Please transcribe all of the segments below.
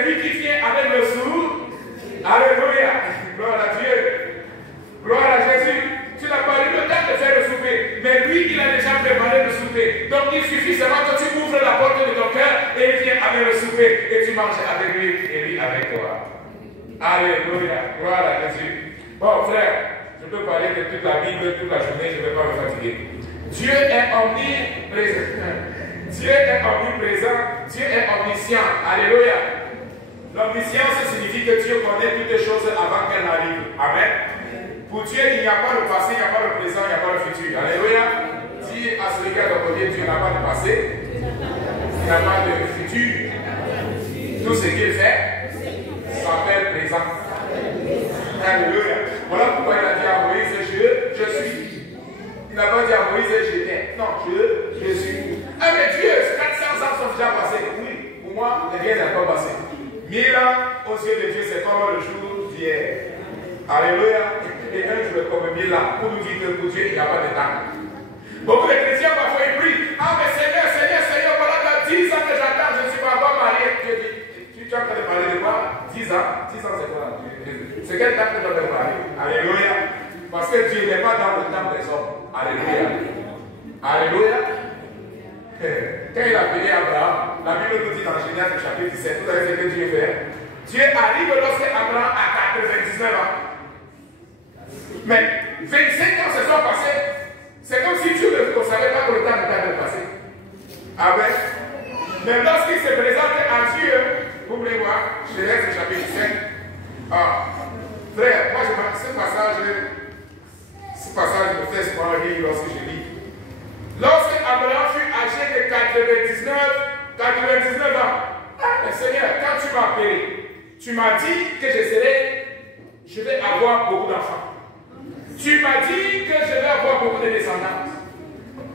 c'est lui qui vient avec le sourd. Alléluia. Gloire à Dieu. Gloire à Jésus. Tu n'as pas eu le temps de faire le souper, mais lui, il a déjà préparé le souper. Donc il suffit seulement que tu ouvres la porte de ton cœur et il vient avec le souper et tu manges avec lui et lui avec toi. Alléluia. Gloire à Jésus. Bon, frère, je peux parler de toute la Bible, toute la journée, je ne vais pas me fatiguer. Dieu est omniprésent. Dieu est omniprésent. Dieu est omniscient. Alléluia. L'omniscience signifie que Dieu connaît toutes les choses avant qu'elles n'arrivent. Amen. Pour Dieu, il n'y a pas le passé, il n'y a pas le présent, il n'y a pas le futur. Alléluia. Dis à celui qui a ton côté, Dieu n'a pas de passé, il n'a pas de futur. Tout ce qu'il fait s'appelle présent. Alléluia. Voilà pourquoi il a dit à Moïse, je suis. Il n'a pas dit à Moïse, j'étais. Non, je suis. Ah mais Dieu, 400 ans sont déjà passés. Oui, pour moi, rien n'est pas passé. 1000 ans aux yeux de Dieu, c'est comme le jour d'hier. Alléluia. Et un jour comme 1000 ans, pour nous dire que pour Dieu, il n'y a pas de temps. Beaucoup de chrétiens, parfois, ils prient. Ah, mais Seigneur, voilà que 10 ans que j'attends, je ne suis pas encore marié. Dieu dit, tu es en train de parler de quoi? 10 ans? 10 ans, c'est quoi? C'est quel temps que tu dois parler? Alléluia. Parce que Dieu n'est pas dans le temps des hommes. Alléluia. Alléluia. Quand il a appelé Abraham, la Bible nous dit dans Genèse chapitre 17, vous savez ce que Dieu fait? Dieu arrive lorsque Abraham a 99 ans. Mais 25 ans se sont passés. C'est comme si Dieu ne savait pas que le temps était passé. Amen. Mais lorsqu'il se présente à Dieu, vous voulez voir, Genèse chapitre 5. Ah, frère, moi ce passage me fait souvent rire lorsque je lis. Lorsque Abraham fut âgé de 99 ans, ah, mais Seigneur, quand tu m'as appelé, tu m'as dit que je vais avoir beaucoup d'enfants. Tu m'as dit que je vais avoir beaucoup de descendants.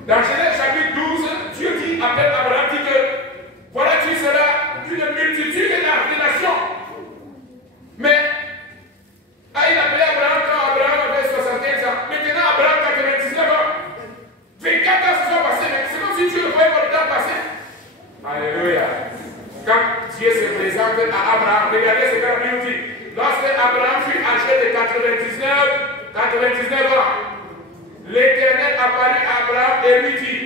Dans Genèse chapitre 12, Dieu dit, appelle Abraham, dit que voilà, tu seras une multitude de nations. Mais, il a appelé Abraham quand Abraham avait 75 ans. Maintenant, Abraham a 99 ans. 24 ans se sont passés, mais c'est comme si Dieu ne voyait pas le temps passer. Alléluia. Quand Dieu se présente à Abraham, regardez ce que la Bible dit. Lorsque Abraham fut âgé de 99 ans, l'Éternel apparut à Abraham et lui dit,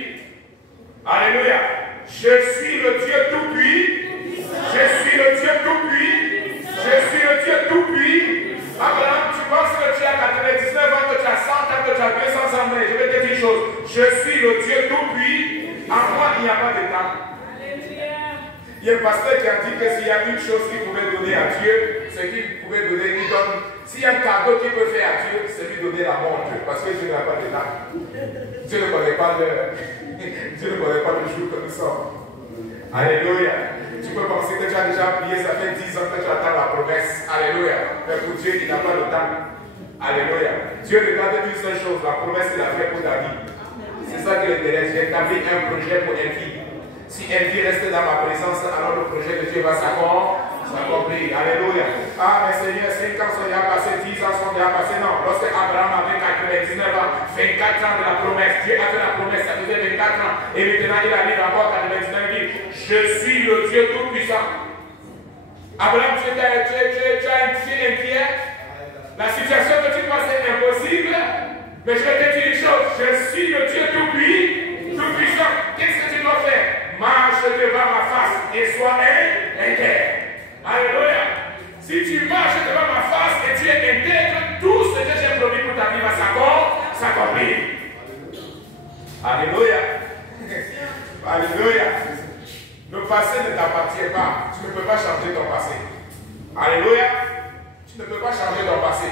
alléluia, je suis le Dieu tout-puissant, je suis le Dieu tout-puissant, je suis le Dieu tout-puissant. Abraham, tu penses que tu as 99 ans, que tu as 100 ans, que tu as 200 ans, mais je vais te dire une chose, je suis le Dieu tout-puissant, en moi il n'y a pas de temps. Il y a un pasteur qui a dit que s'il y a une chose qu'il pouvait donner à Dieu, c'est qu'il pouvait donner, il donne. S'il y a un cadeau qu'il peut faire à Dieu, c'est lui donner la montre, parce que Dieu n'a pas de temps. Dieu ne connaît pas l'heure. Dieu ne connaît pas le jour que nous sommes. Alléluia. Tu peux penser que tu as déjà prié, ça fait 10 ans que tu attends la promesse. Alléluia. Mais pour Dieu, il n'a pas le temps. Alléluia. Dieu regarde une seule chose, la promesse qu'il a faite pour David. C'est ça qui l'intéresse. J'ai établi un projet pour Envie. Si Envie reste dans ma présence, alors le projet de Dieu va s'accomplir. Alléluia. Ah, mais Seigneur, 5 ans sont déjà passés, 10 ans sont déjà passés. Non, lorsque Abraham avait 99 ans, 24 ans de la promesse, Dieu a fait la promesse, ça faisait 24 ans. Et maintenant, il arrive encore 99 ans, il dit, je suis le Dieu tout-puissant. Abraham, tu es inquiet. La situation que tu penses est impossible. Mais je vais te dire une chose, je suis le Dieu tout-puissant. Qu'est-ce que tu dois faire? Marche devant ma face et sois intègre. Alléluia. Si tu marches devant ma face et tu es intègre, tout ce que j'ai promis pour ta vie va s'accomplir. Alléluia. Alléluia. Le passé ne t'appartient pas. Tu ne peux pas changer ton passé. Alléluia. Tu ne peux pas changer ton passé.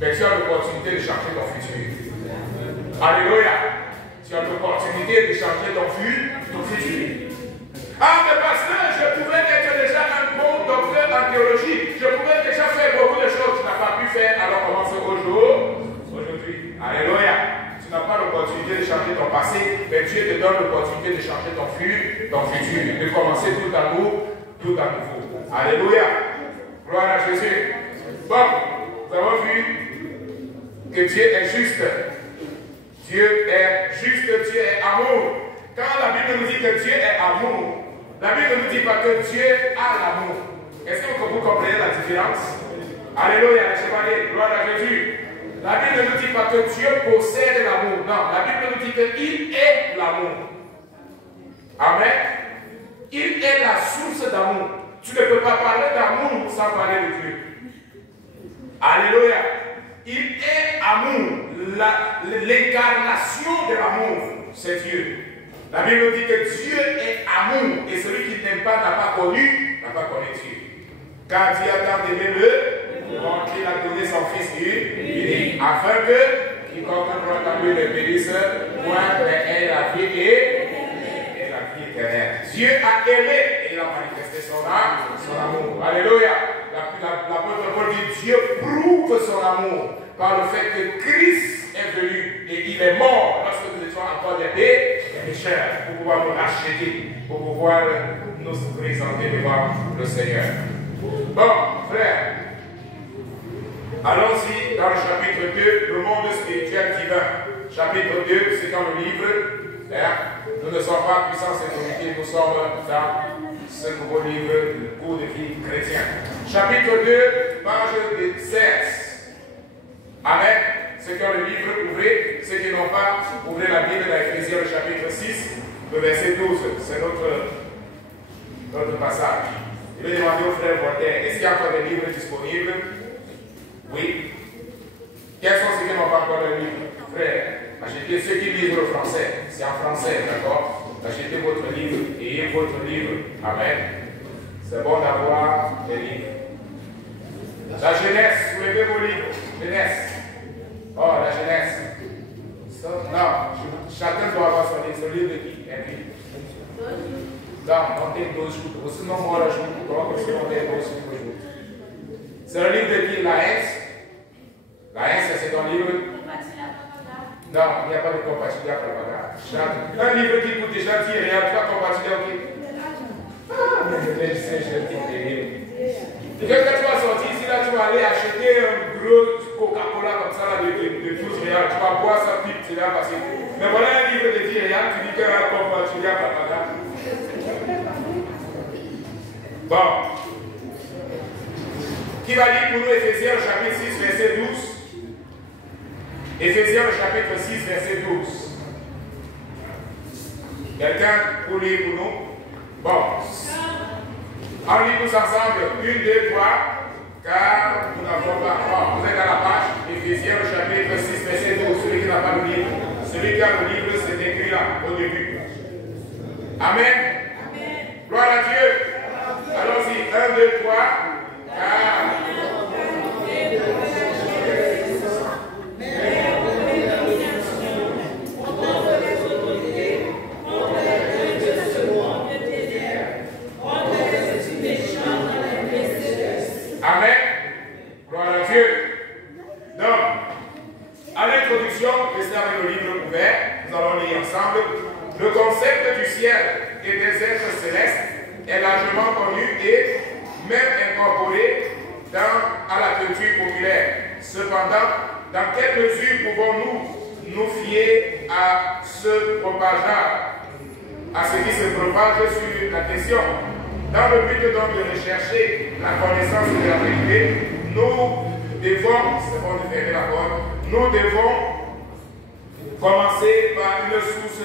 Mais tu as l'opportunité de changer ton futur. Alléluia. Tu as l'opportunité de changer ton futur. Ah, mais pasteur, je pouvais être déjà un bon docteur en théologie. Je pouvais déjà faire beaucoup de choses. Tu n'as pas pu faire, alors commence aujourd'hui. Alléluia. Tu n'as pas l'opportunité de changer ton passé, mais Dieu te donne l'opportunité de changer ton futur. De commencer tout à nouveau. Alléluia. Gloire à Jésus. Bon, nous avons vu que Dieu est juste. Dieu est juste, Dieu est amour. Quand la Bible nous dit que Dieu est amour, La Bible ne nous dit pas que Dieu a l'amour. Est-ce que vous comprenez la différence? Alléluia, les chevaliers, gloire à Jésus. La Bible ne nous dit pas que Dieu possède l'amour. Non, la Bible nous dit qu'il est l'amour. Amen. Il est la source d'amour. Tu ne peux pas parler d'amour sans parler de Dieu. Alléluia. Il est amour. L'incarnation de l'amour, c'est Dieu. La Bible nous dit que Dieu est amour. Et celui qui n'aime pas n'a pas connu Dieu. Car Dieu a tant aimé le monde qu'il a donné son Fils unique, afin que quiconque croit en lui ne périsse point, mais ait la vie et la vie éternelle. Dieu a aimé et il a manifesté son amour. Alléluia. L'apôtre Paul dit Dieu prouve son amour par le fait que Christ est venu et il est mort lorsque nous étions encore des pécheurs pour pouvoir nous racheter, pour pouvoir nous présenter devant le Seigneur. Bon, frère, allons-y dans le chapitre 2, le monde spirituel divin. Chapitre 2, c'est dans le livre. Nous ne sommes pas puissance et autorité, nous sommes dans ce nouveau livre, le cours de vie chrétien. Chapitre 2, page 16. Amen. Ceux qui ont le livre, ouvrez. Ceux qui n'ont pas, ouvrez la Bible dans Éphésiens, le chapitre 6, le verset 12. C'est notre passage. Je vais demander au frère Voltaire, est-ce qu'il y a encore des livres disponibles? Oui. Quels sont ceux qui n'ont pas encore de livre? Frère, achetez ceux qui lisent le français. C'est en français, d'accord? Achetez votre livre, ayez votre livre. Amen. C'est bon d'avoir des livres. La jeunesse, soulevez vos livres. Jeunesse. Oh, la jeunesse. Non, chacun doit avoir son livre. Son livre de qui? Un livre. Não tem 12 juntos. Você não mora junto, logo você não tem 12 juntos. C'est un livre de qui? Laës? Laës, c'est un livre? Non, il n'y a pas de compartilhar para pagar. Un livre qui coûte déjà 10 reais, tu vas compartilhar o quê? Ah, mais je vais essayer de t'aider. Et quand tu vas sortir ici, là, tu vas aller acheter un gros Coca-Cola comme ça, là, de 12 reais. Tu vas boire ça, puis tu vas passer. Mais voilà un livre de 10 reais, tu dis que va compartilhar para pagar. Bon. Qui va lire pour nous Éphésiens chapitre 6, verset 12? Éphésiens chapitre 6, verset 12. Quelqu'un pour lire pour nous? Bon. On lit tous ensemble. 1, 2, 3. Car nous n'avons pas. Bon, vous êtes à la page. Éphésiens chapitre 6, verset 12. Celui qui n'a pas le livre. Celui qui a le livre, c'est écrit là, au début. Amen. Gloire à Dieu. Allons-y, 1, 2, 3. Amen. Gloire à Dieu. Donc, à l'introduction, restez avec le livre ouvert. Nous allons lire ensemble. Le concept du ciel et des êtres célestes est largement connu et même incorporé à la culture populaire. Cependant, dans quelle mesure pouvons-nous nous fier à ce qui se propage sur la question? Dans le but donc de rechercher la connaissance de la vérité, nous devons, c'est bon de fermer la porte, nous devons commencer par une source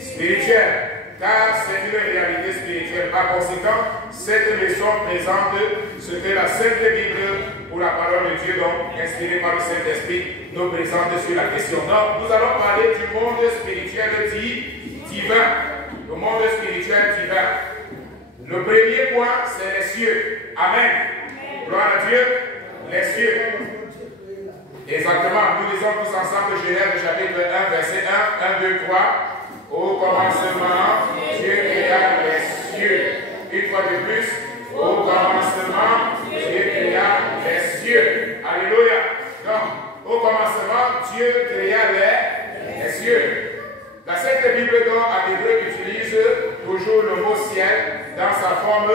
spirituelle. Car c'est une réalité spirituelle. Par conséquent, cette leçon présente ce que la Sainte Bible ou la parole de Dieu, donc inspirée par le Saint-Esprit, nous présente sur la question. Donc, nous allons parler du monde spirituel divin. Le monde spirituel divin. Le premier point, c'est les cieux. Amen. Gloire à Dieu. Les cieux. Exactement. Nous lisons tous ensemble Genèse chapitre 1, verset 1, 1, 2, 3. Au commencement, Dieu créa les cieux. Une fois de plus, au commencement, Dieu créa les cieux. Alléluia. Donc, au commencement, Dieu créa les cieux. La Sainte Bible, donc, à l'hébreu, utilise toujours le mot ciel dans sa forme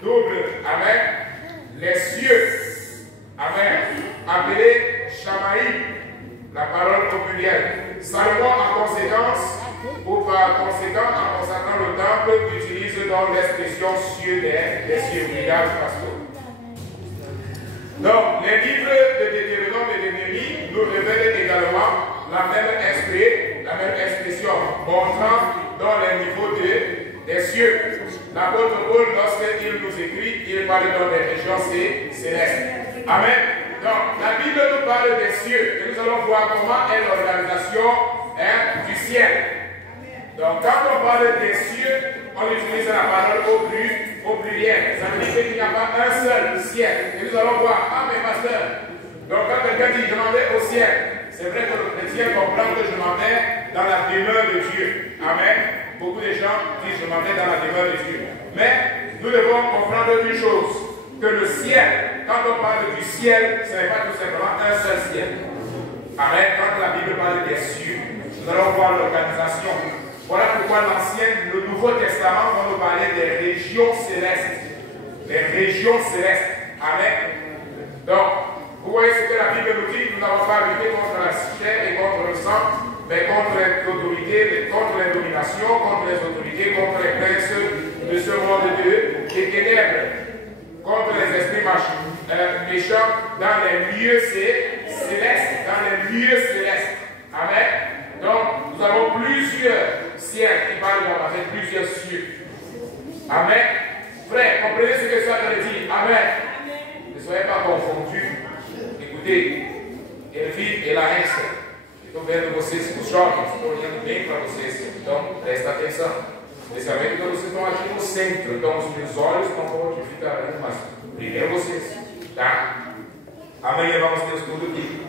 double. Amen. Les cieux. Amen. Appelé Shamaï, la parole au pluriel. Salomon, en conséquence, ou par conséquent, en consacrant le temple, utilise dans l'expression cieux des cieux. Regarde, pasteur. Donc, les livres de Deutéronome et de Néhémie nous révèlent également la même expression, montrant dans les niveaux des cieux. L'apôtre Paul, lorsqu'il nous écrit, il parle dans des régions célestes. Amen. Donc, la Bible nous parle des cieux, et nous allons voir comment est l'organisation du ciel. Donc, quand on parle des cieux, on utilise la parole au pluriel. Ça veut dire qu'il n'y a pas un seul ciel. Et nous allons voir, ah mais pasteur, donc quand quelqu'un dit je m'en vais au ciel, c'est vrai que le chrétien comprend que je m'en vais dans la demeure de Dieu. Amen. Beaucoup de gens disent je m'en vais dans la demeure de Dieu. Mais nous devons comprendre une chose, que le ciel, quand on parle du ciel, ce n'est pas tout simplement un seul ciel. Amen. Quand la Bible parle des cieux, nous allons voir l'organisation. Voilà pourquoi le Nouveau Testament va nous parler des régions célestes. Les régions célestes. Amen. Donc, vous voyez ce que la Bible nous dit, nous n'avons pas lutté contre la chair et contre le sang, mais contre l'autorité, contre les dominations, contre les autorités, contre les princes de ce monde des ténèbres, contre les esprits méchants dans les lieux célestes. Dans les lieux célestes. Amen. Donc, nous avons plusieurs ciels qui parlent avec plusieurs cieux. Amen. Frère, comprenez ce que ça veut dire. Amen. Ne soyez pas confondus. Écoutez, ele vive, ela resta. Estou vendo vocês, os jovens, estou olhando bem para vocês. Então, presta atenção. Especialmente quando vocês estão aqui no centro. Então, os meus olhos não vão ficar ali, mas primeiro vocês. Tá? Amanhã vamos ter o estudo aqui.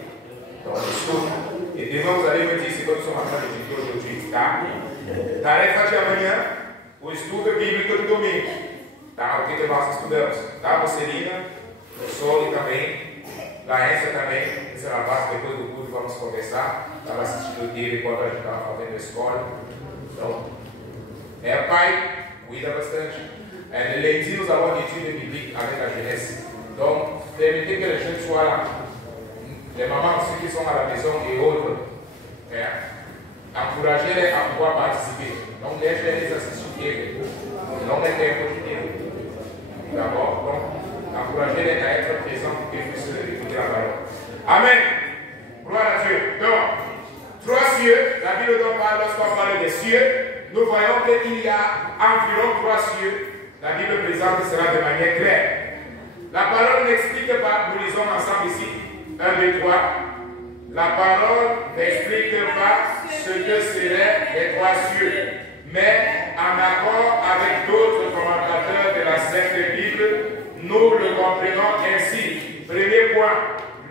Então, estudo. E vamos ali, eu disse, quando sou marcado de hoje, eu disse, tá? Tarefa de amanhã, o estudo bíblico do domingo. Tá? O que nós estudamos? Tá? Você, o Soli também, Laércia também, essa é a base, depois do culto vamos conversar. Estava assistindo ele enquanto a gente estava fazendo a escola. Então, pai, cuida bastante. Les dit, nous avons étudié biblique avec la jeunesse. Donc, permettez que les jeunes soient là. Les mamans, ceux qui sont à la maison et autres, encouragez-les à pouvoir participer. Donc, laissez-les assister. Non, les quotidiens. D'abord, donc, encouragez-les à être présents pour qu'ils puissent écouter la parole. Amen. Gloire à Dieu. Donc, 3 cieux, la Bible nous parle, lorsqu'on parle des cieux, nous voyons qu'il y a environ 3 cieux. La Bible présente cela de manière claire. La parole n'explique pas, nous lisons ensemble ici, 1, 2, 3. La parole n'explique pas ce que seraient les 3 cieux, mais en accord avec d'autres commentateurs de la Sainte Bible, nous le comprenons ainsi. Premier point,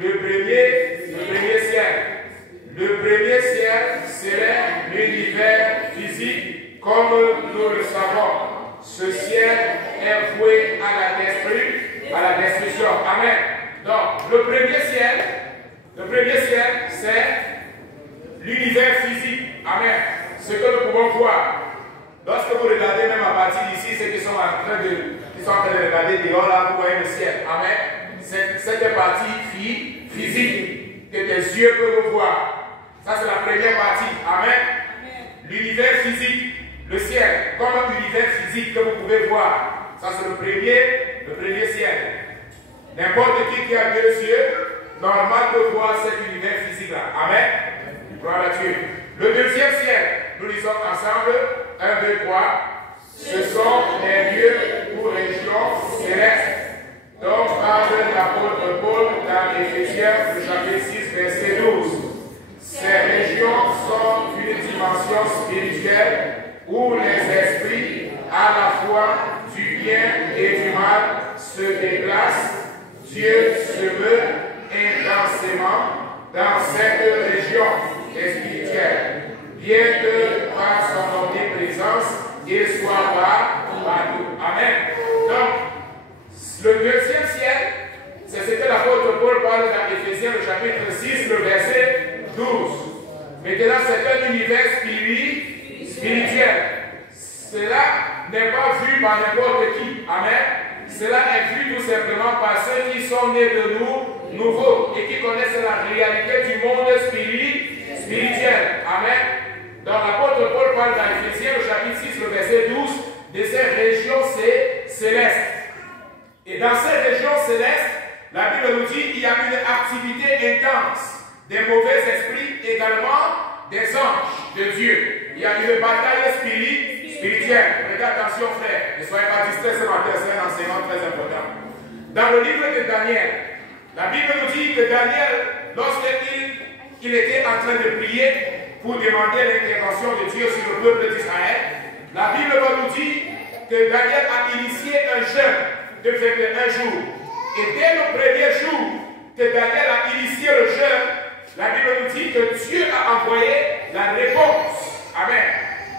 le premier ciel. Le premier ciel serait l'univers physique, comme nous le savons. Ce ciel est voué à la destruction. Amen. Donc, le premier ciel, c'est l'univers physique. Amen. Ce que nous pouvons voir. Lorsque vous regardez même à partir d'ici, ceux qui sont en train de regarder dehors là, vous voyez le ciel. Amen. Cette partie physique que tes yeux peuvent voir. Ça, c'est la première partie. Amen. L'univers physique. Le ciel, comme un univers physique que vous pouvez voir, ça c'est le premier ciel. N'importe qui a 2 yeux, normal peut voir cet univers physique-là. Amen. Gloire à Dieu. Le deuxième ciel, nous lisons ensemble, 1, 2, 3. Ce sont les lieux ou régions célestes. Donc parle l'apôtre Paul dans Éphésiens, le chapitre 6, verset 12. Ces régions sont une dimension spirituelle où les esprits, à la fois du bien et du mal, se déplacent. Dieu se meut intensément dans cette région spirituelle, bien que par son omniprésence, il soit partout. Amen. Donc, le deuxième ciel, c'est ce que l'apôtre Paul parle dans Éphésiens, le chapitre 6, le verset 12. Maintenant, c'est un univers spirituel. Cela n'est pas vu par n'importe qui. Amen. Cela est vu tout simplement par ceux qui sont nés de nous, nouveaux, et qui connaissent la réalité du monde spirituel. Amen. Donc l'apôtre Paul parle dans Éphésiens, le chapitre 6, le verset 12, de ces régions célestes. Et dans ces régions célestes, la Bible nous dit qu'il y a une activité intense des mauvais esprits, également des anges de Dieu. Il y a une bataille spirituelle. Faites attention, frère. Ne soyez pas distraits ce matin, c'est un enseignement très important. Dans le livre de Daniel, la Bible nous dit que Daniel, lorsqu'il était en train de prier pour demander l'intervention de Dieu sur le peuple d'Israël, la Bible va nous dire que Daniel a initié un jeûne de 21 jours. Et dès le premier jour que Daniel a initié le jeûne, la Bible nous dit que Dieu a envoyé la réponse. Amen.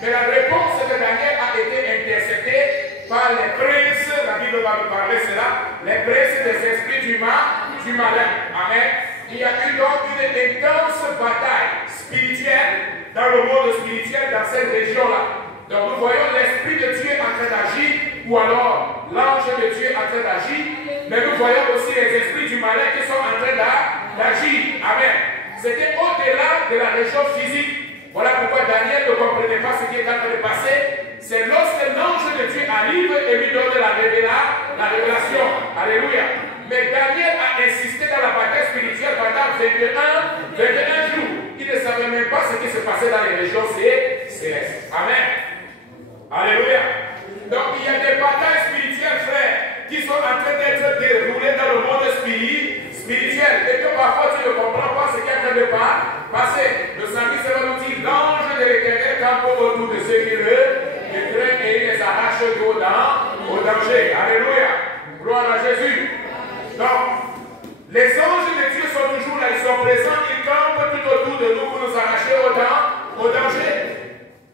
Mais la réponse de Daniel a été interceptée par les princes, la Bible va nous parler de cela, les princes des esprits du malin. Amen. Il y a eu donc une intense bataille spirituelle dans le monde spirituel, dans cette région-là. Donc nous voyons l'Esprit de Dieu en train d'agir, ou alors l'ange de Dieu en train d'agir, mais nous voyons aussi les esprits du malin qui sont en train d'agir. Amen. C'était au-delà de la région physique. Voilà pourquoi Daniel ne comprenait pas ce qui est en train de passer. C'est lorsque l'ange de Dieu arrive et lui donne la révélation. Alléluia. Mais Daniel a insisté dans la bataille spirituelle pendant 21 jours. Il ne savait même pas ce qui se passait dans les régions célestes. Amen. Alléluia. Donc il y a des batailles spirituelles, frères, qui sont en train d'être déroulées dans le monde spirituel. Et que parfois tu ne comprends pas ce qui est en train de passer. Le psalmiste va nous dire, l'ange de l'Éternel campe autour de ceux qui le craignent et il les arrache au danger. Alléluia. Gloire à Jésus. Donc, les anges de Dieu sont toujours là, ils sont présents, ils campent tout autour de nous pour nous arracher au danger.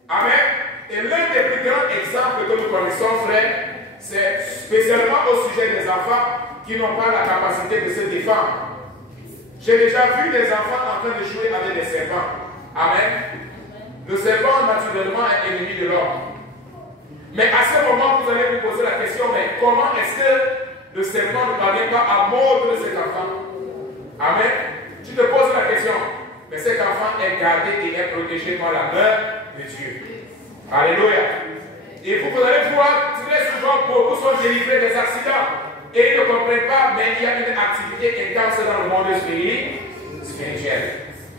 Amen. Et l'un des plus grands exemples que nous connaissons, frère, c'est spécialement au sujet des enfants qui n'ont pas la capacité de se défendre. J'ai déjà vu des enfants en train de jouer avec des serpents. Amen. Le serpent, naturellement, est ennemi de l'homme. Mais à ce moment, vous allez vous poser la question, mais comment est-ce que le serpent ne parvient pas à mordre cet enfant? Amen. Tu te poses la question, mais cet enfant est gardé et est protégé par la main de Dieu. Alléluia. Et vous allez voir, très souvent, beaucoup sont délivrés des accidents. Et ils ne comprennent pas, mais il y a une activité intense dans le monde spirituel.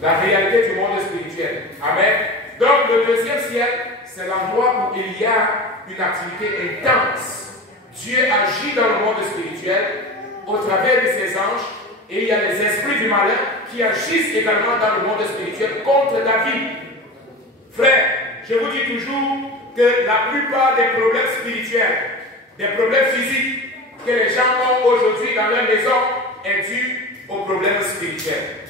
La réalité du monde spirituel. Amen. Donc, le deuxième ciel, c'est l'endroit où il y a une activité intense. Dieu agit dans le monde spirituel au travers de ses anges. Et il y a les esprits du malin qui agissent également dans le monde spirituel contre ta vie. Frère, je vous dis toujours que la plupart des problèmes spirituels, des problèmes physiques que les gens ont aujourd'hui dans leur maison est dû aux problèmes spirituels.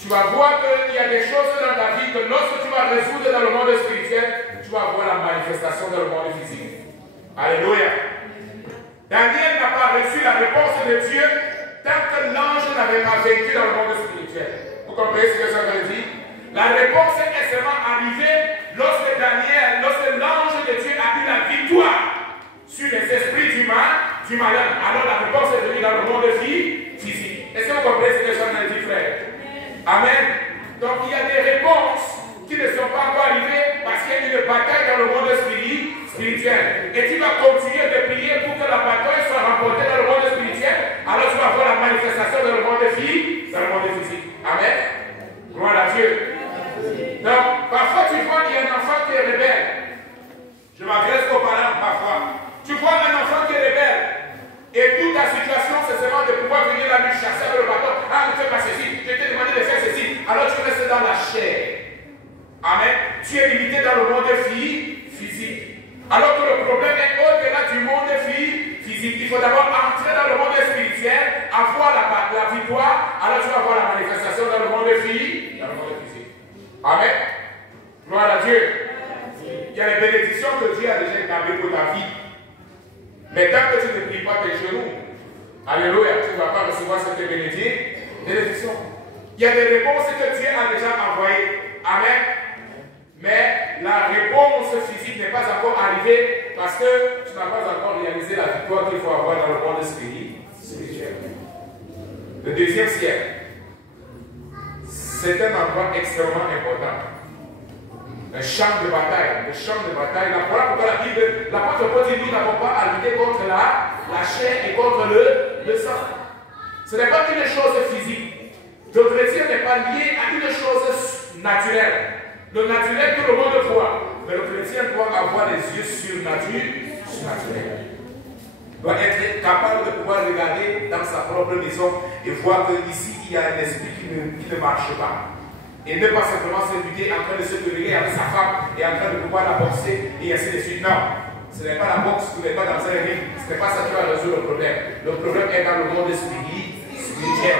Tu vas voir qu'il y a des choses dans ta vie que lorsque tu vas résoudre dans le monde spirituel, tu vas voir la manifestation dans le monde physique. Alléluia. Daniel n'a pas reçu la réponse de Dieu tant que l'ange n'avait pas vaincu dans le monde spirituel. Vous comprenez ce que ça veut dire? La réponse est seulement arrivée lorsque l'ange de Dieu a eu la victoire sur les esprits du malin. Alors la réponse est venue dans le monde physique. Est-ce que vous comprenez ce que ça veut dire, frère? Amen. Donc il y a des réponses qui ne sont pas encore arrivées parce qu'il y a une bataille dans le monde spirituel. Et tu vas continuer de prier pour que la bataille soit remportée dans le monde spirituel. Alors tu vas voir la manifestation dans le monde physique. Amen. Gloire à Dieu. Donc, parfois tu vois qu'il y a un enfant qui est rebelle. Je m'adresse aux parents parfois. Tu vois un enfant qui est rebelle. Et toute ta situation, c'est seulement de pouvoir venir la lui chasser avec le bâton. Ah, ne fais pas ceci. Je t'ai demandé de faire ceci. Alors tu restes dans la chair. Amen. Tu es limité dans le monde physique. Alors que le problème est au-delà du monde physique. Il faut d'abord entrer dans le monde spirituel, avoir la victoire. Alors tu vas voir la manifestation dans le monde physique. Amen. Gloire à Dieu. Il y a les bénédictions que Dieu a déjà établies pour ta vie. Mais tant que tu ne plies pas tes genoux, alléluia, tu ne vas pas recevoir cette bénédiction. Il y a des réponses que Dieu a déjà envoyées. Amen. Mais la réponse physique n'est pas encore arrivée parce que tu n'as pas encore réalisé la victoire qu'il faut avoir dans le monde spirituel. Le deuxième ciel, c'est un endroit extrêmement important. Un champ de bataille. Le champ de bataille. Voilà pourquoi la Bible, l'apôtre Paul dit, nous n'avons pas à lutter contre la chair et contre le sang. Ce n'est pas une chose physique. Le chrétien n'est pas lié à une chose naturelle. Le naturel, tout le monde le voit. Mais le chrétien doit avoir les yeux surnaturels. Il doit être capable de pouvoir regarder dans sa propre maison et voir qu'ici, il y a un esprit qui ne marche pas. Et ne pas simplement se lutter en train de se quereller avec sa femme et en train de pouvoir la boxer et ainsi de suite. Non, ce n'est pas la boxe, vous n'êtes pas dans un ring. Ce n'est pas ça qui va résoudre le problème. Le problème est dans le monde spirituel.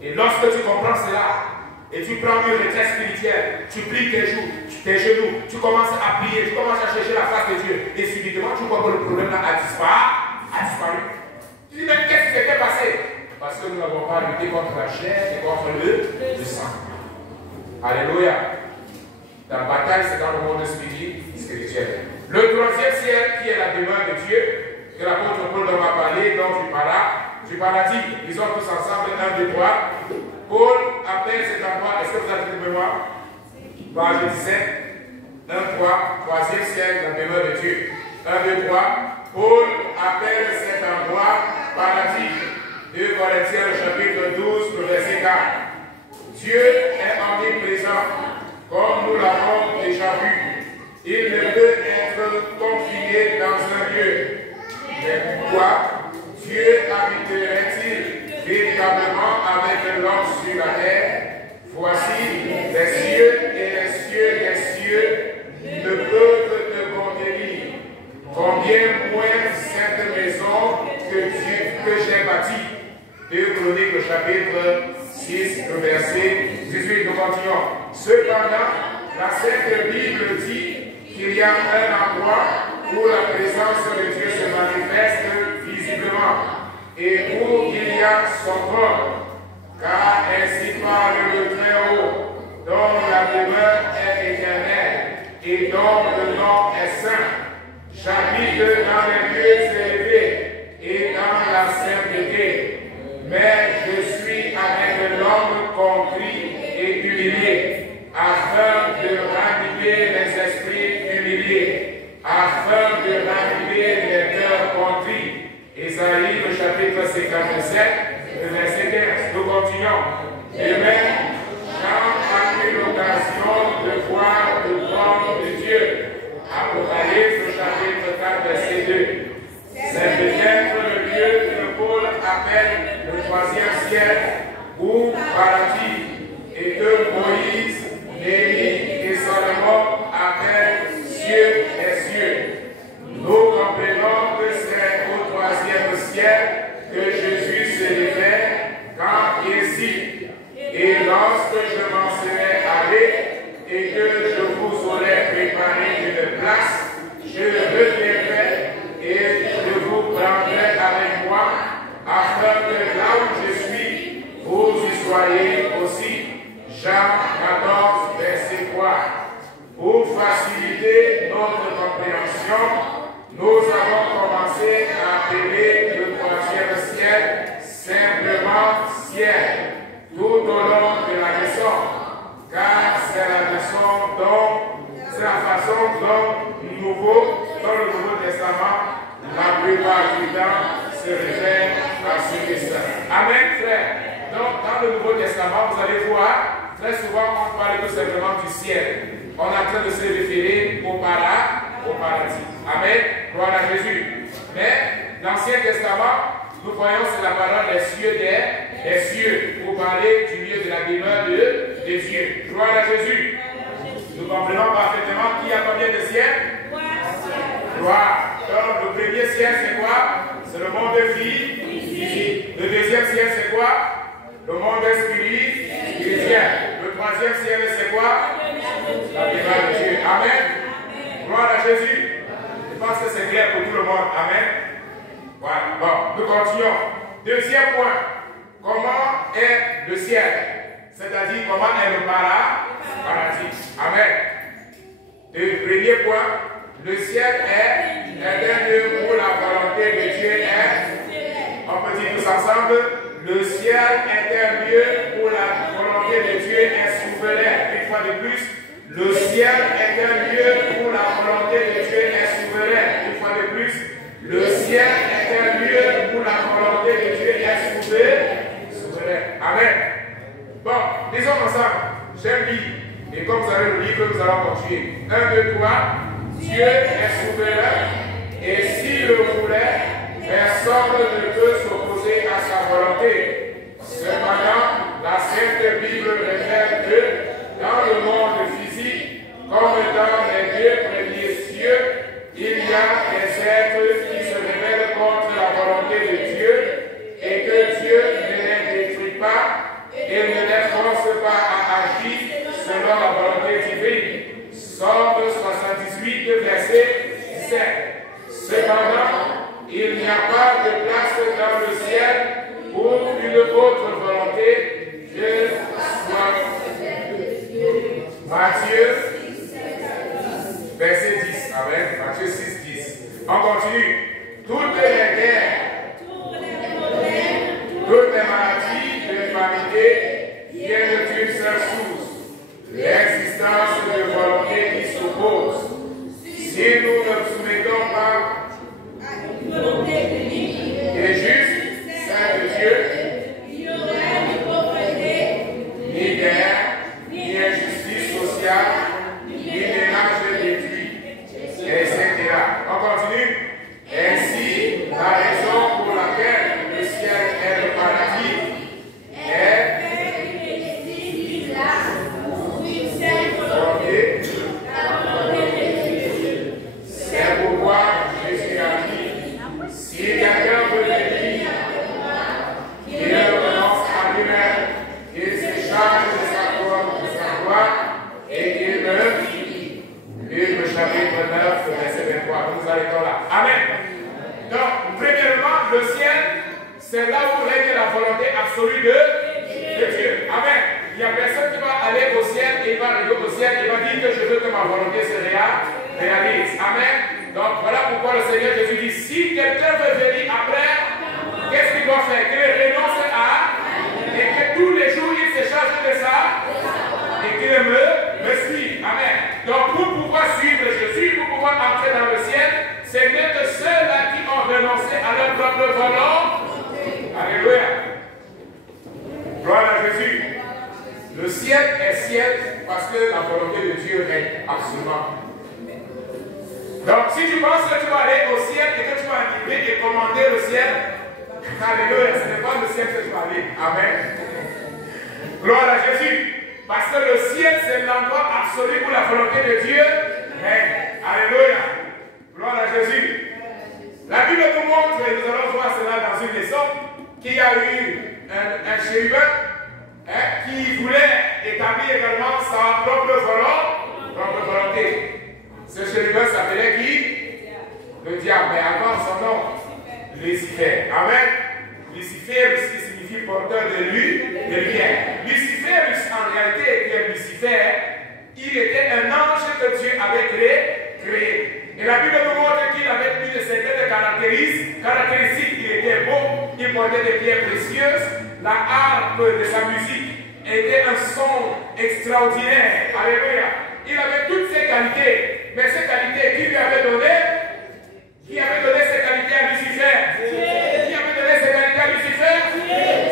Et lorsque tu comprends cela, et tu prends une retraite spirituelle, tu plies tes genoux, tu commences à prier, tu commences à chercher la face de Dieu, et subitement tu vois que le problème là a disparu. Tu dis, mais qu'est-ce qui s'était passé? Parce que nous n'avons pas lutté contre la chair et contre le sang. Alléluia. La bataille, c'est dans le monde spirituel. Le troisième ciel, qui est la demeure de Dieu, que l'apôtre Paul m'a parlé, donc du paradis. Disons tous ensemble, 1, 2, 3. Paul appelle cet endroit, est-ce que vous avez de mémoire? Page 17, 1, 3, troisième ciel, la demeure de Dieu. 1, 2, 3. Paul appelle cet endroit paradis. 2 Corinthiens, chapitre 12, verset 4. Dieu est omniprésent, comme nous l'avons déjà vu. Il ne peut être confiné dans un lieu. Mais pourquoi Dieu habiterait-il véritablement avec l'homme sur la terre? Voici, les cieux et les cieux des cieux ne peuvent te contenir. Combien moins cette maison que j'ai bâtie. 2 Chroniques, chapitre 6, verset 18, nous continuons. Cependant, la Sainte Bible dit qu'il y a un endroit où la présence de Dieu se manifeste visiblement et où il y a son trône. Car ainsi parle le Très-Haut, dont la demeure est éternelle et dont le nom est saint. J'habite dans les lieux élevés et dans la sainteté. Mais je suis avec l'homme contrit et humilié, afin de ranimer les esprits humiliés, afin de ranimer les cœurs contrits. Ésaïe, le chapitre 57, le verset 15. Nous continuons. Et même, Jean a eu l'occasion de voir le trône de Dieu. Apocalypse, le chapitre 4, verset 2. C'est peut-être le lieu que Paul appelle le troisième ciel ou paradis et que Moïse, Élie et Salomon appellent cieux et cieux. Nous comprenons que c'est au troisième ciel que Jésus se révèle quand il dit: et lorsque je m'en serai allé et que je vous aurai préparé une place, je reviendrai et je vous prendrai avec moi, afin que là où je suis, vous y soyez aussi. Jean 14, verset 3. Pour faciliter notre compréhension, nous avons commencé à appeler le troisième ciel simplement ciel, tout au long de la leçon, car c'est la façon dont le Nouveau Testament, la plupart du temps, se réfère à ce message. Amen, frère. Donc, dans le Nouveau Testament, vous allez voir, très souvent, on parle tout simplement du ciel. On est en train de se référer au paradis. Amen. Gloire à Jésus. Mais, l'Ancien Testament, nous voyons c'est la parole des cieux des cieux, pour parler du lieu de la demeure de Dieu. Gloire à Jésus. Nous comprenons parfaitement qu'il y a combien de ciels? Gloire. Donc, le premier ciel, c'est quoi? C'est le monde physique. Le deuxième ciel, c'est quoi? Le monde spirituel. Le troisième ciel, c'est quoi? La demeure de Dieu. Amen. Gloire à Jésus. Je pense que c'est clair pour tout le monde. Amen. Voilà. Bon, nous continuons. Deuxième point. Comment est le ciel? C'est-à-dire, comment est le paradis? Amen. Le premier point. Le ciel est un lieu où la volonté de Dieu est. On peut dire tous ensemble, le ciel est un lieu où la volonté de Dieu est souveraine. Une fois de plus, Le ciel est un lieu où la volonté de Dieu est souveraine. Une fois de plus, le ciel est un lieu où la volonté de Dieu est souveraine. Amen. Bon, disons ensemble, j'aime lire. Et comme vous avez le livre, nous allons continuer. 1, 2, 3. Dieu est souverain. Et s'il le voulait, personne ne peut s'opposer à sa volonté. Cependant, la Sainte Bible révèle que dans le monde physique, comme dans les deux premiers cieux, il y a des êtres qui se rebellent contre la volonté de Dieu et que Dieu ne les détruit pas et ne les force pas à agir selon la volonté divine. Somme 78, verset 17. Cependant, il n'y a pas de place dans le ciel pour une autre volonté que soit. Matthieu, verset 10. Amen. Matthieu 6, 10. On continue. Toutes les guerres, toutes les maladies de l'humanité viennent d'une seule source, l'existence de volonté qui s'oppose. Si nous ne soumettons pas à une volonté unique et juste, celle de Dieu, il n'y aurait ni pauvreté, ni guerre, ni injustice sociale, ni ménage détruit, etc. On continue. Ainsi, la raison pour laquelle le ciel est le paradis est c'est pourquoi Jésus a dit, si quelqu'un veut venir, qu'il renonce à lui-même, qu'il se charge de sa croix et qu'il me suive. Luc chapitre 9, verset 23. Nous arrêtons là. Amen. Donc, premièrement, le ciel, c'est là où règne la volonté absolue de Dieu. Amen. Il n'y a personne qui va aller au ciel et il va arriver au ciel et il va dire que je veux que ma volonté se réalise. Amen. Donc voilà pourquoi le Seigneur Jésus dit, si quelqu'un veut venir après, qu'est-ce qu'il doit faire? Qu'il renonce à, et que tous les jours il se charge de ça, et qu'il me suive. Amen. Donc pour pouvoir suivre Jésus, pour pouvoir entrer dans le ciel, c'est mieux que ceux-là qui ont renoncé à leur propre volonté. Alléluia. Gloire à Jésus. Le ciel est ciel parce que la volonté de Dieu règne absolument. Donc, si tu penses que tu vas aller au ciel et que tu vas arriver et commander le ciel, alléluia, ce n'est pas le ciel que tu vas aller. Amen. Gloire à Jésus. Parce que le ciel, c'est l'endroit absolu où la volonté de Dieu règne. Alléluia. Gloire à Jésus. La Bible nous montre, et nous allons voir cela dans une leçon, qu'il y a eu un chérubin qui voulait établir également sa propre volonté. Ce chérubin s'appelait qui? Le diable. Mais avant son nom, Lucifer. Amen. Lucifer ici signifie porteur de lumière. Lucifer, en réalité, qui est Lucifer, il était un ange que Dieu avait créé. Et la Bible nous montre qu'il avait plus de certaines caractéristiques. Il était beau, il portait des pierres précieuses, la harpe de sa musique était un son extraordinaire. Alléluia. Il avait toutes ces qualités. Mais ces qualités, qui lui avait donné? Qui avait donné ces qualités à Lucifer? Qui avait donné ces qualités à Lucifer?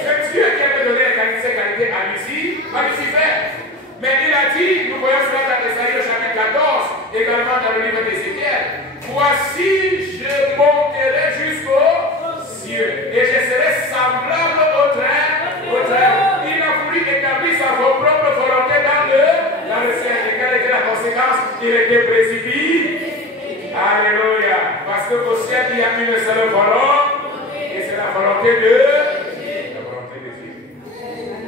C'est Dieu qui avait donné ces qualités à Lucifer. Mais il a dit, nous voyons cela dans Ésaïe chapitre 14, également dans le livre d'Ézéchiel, voici, je monterai jusqu'aux cieux et je serai semblable au train. Il a voulu établir sa propre volonté dans le ciel. Et quelle était la conséquence? Il était précipité. Alléluia. Parce qu'au ciel, il y a une seule volonté et c'est la volonté de Dieu.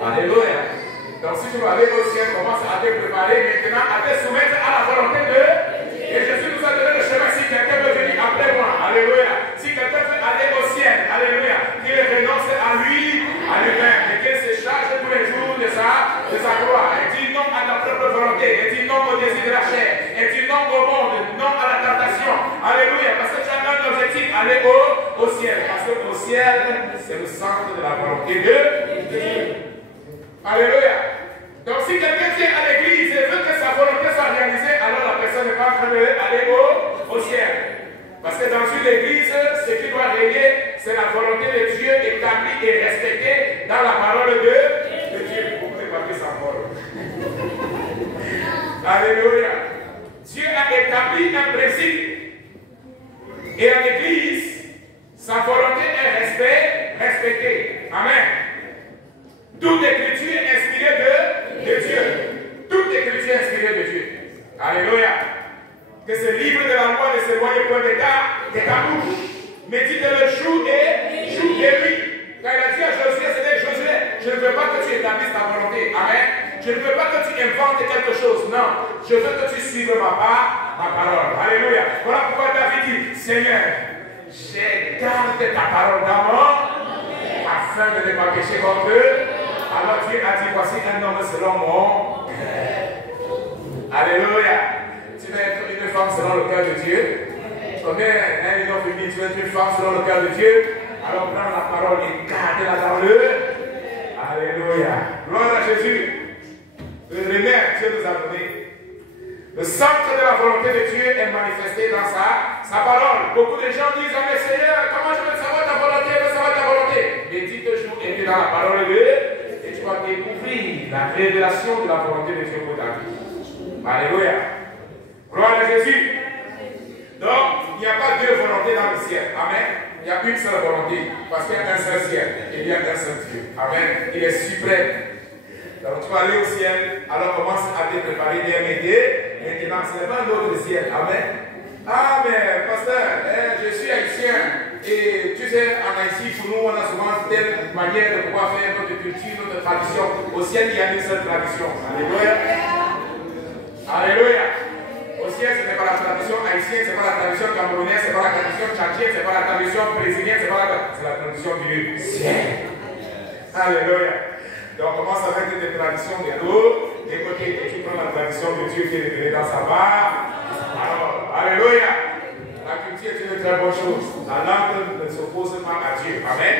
Alléluia. Donc si tu vas aller au ciel, commence à te préparer maintenant, à te soumettre à la volonté de Dieu. Et Jésus nous a donné le chemin. Si quelqu'un veut venir après moi, alléluia. Si quelqu'un veut aller au ciel, alléluia, qu'il renonce à lui-même, et qu'il se charge tous les jours de sa croix. Et dit non à ta propre volonté, et dit non au désir de la chair, et dit non au monde, non à la tentation. Alléluia. Parce que tu as un objectif, aller au ciel. Parce que au ciel, c'est le centre de la volonté de Dieu. Alléluia. Donc si quelqu'un vient à l'église et veut que sa volonté soit pas réalisé, alors la personne n'est pas en train d'aller au ciel. Parce que dans une église, ce qui doit régner, c'est la volonté de Dieu établie et respectée dans la parole de Dieu. Vous pouvez parler sans parole. Alléluia. Dieu a établi un principe. Et en l'église, sa volonté est respectée. Amen. Toute écriture est inspirée de Dieu. Toute écriture est inspirée de Dieu. Alléluia. Que ce livre de la loi ne s'éloigne point de ta bouche. Médite le jour et nuit. Quand il a dit à Josué, c'était Josué, je ne veux pas que tu établisses ta volonté. Amen. Je ne veux pas que tu inventes quelque chose. Non. Je veux que tu suives ma parole. Alléluia. Voilà pourquoi David dit, Seigneur, je garde ta parole dans mon afin de ne pas pécher contre eux. Alors Dieu a dit, voici un homme selon mon cœur. Alléluia. Tu veux être une femme selon le cœur de Dieu. Combien un union féminine, tu veux être une femme selon le cœur de Dieu. Alors prends la parole et garde-la dans le. Alléluia. Gloire à Jésus. Le remède, Dieu nous a donné. Le centre de la volonté de Dieu est manifesté dans sa parole. Beaucoup de gens disent, mais Seigneur, comment je veux savoir ta volonté, je veux savoir ta volonté. Médite toujours et puis dans la parole de Dieu et tu vas découvrir la révélation de la volonté de Dieu pour ta vie. Alléluia. Gloire à Jésus. Donc, il n'y a pas deux volontés dans le ciel. Amen. Il y a une seule volonté. Parce qu'il y a un seul ciel. Et il y a un seul Dieu. Amen. Il est suprême. Donc, tu vas aller au ciel. Alors, commence à te préparer bien m'aider. Maintenant, ce n'est pas notre ciel. Amen. Ah, mais, pasteur, je suis haïtien. Et tu sais, en Haïti, pour nous, on a souvent telle manière de pouvoir faire notre culture, notre tradition. Au ciel, il y a une seule tradition. Alléluia. Alléluia. Au ciel, ce n'est pas la tradition haïtienne, ce n'est pas la tradition camerounaise, ce n'est pas la tradition tchadienne, ce n'est pas la tradition brésilienne, c'est la tradition du ciel. Alléluia. Donc, on commence avec des traditions de l'eau, et tu prends la tradition de Dieu qui est révélée dans sa barre. Alors, alléluia. La culture est une très bonne chose. La langue ne s'oppose pas à Dieu. Amen.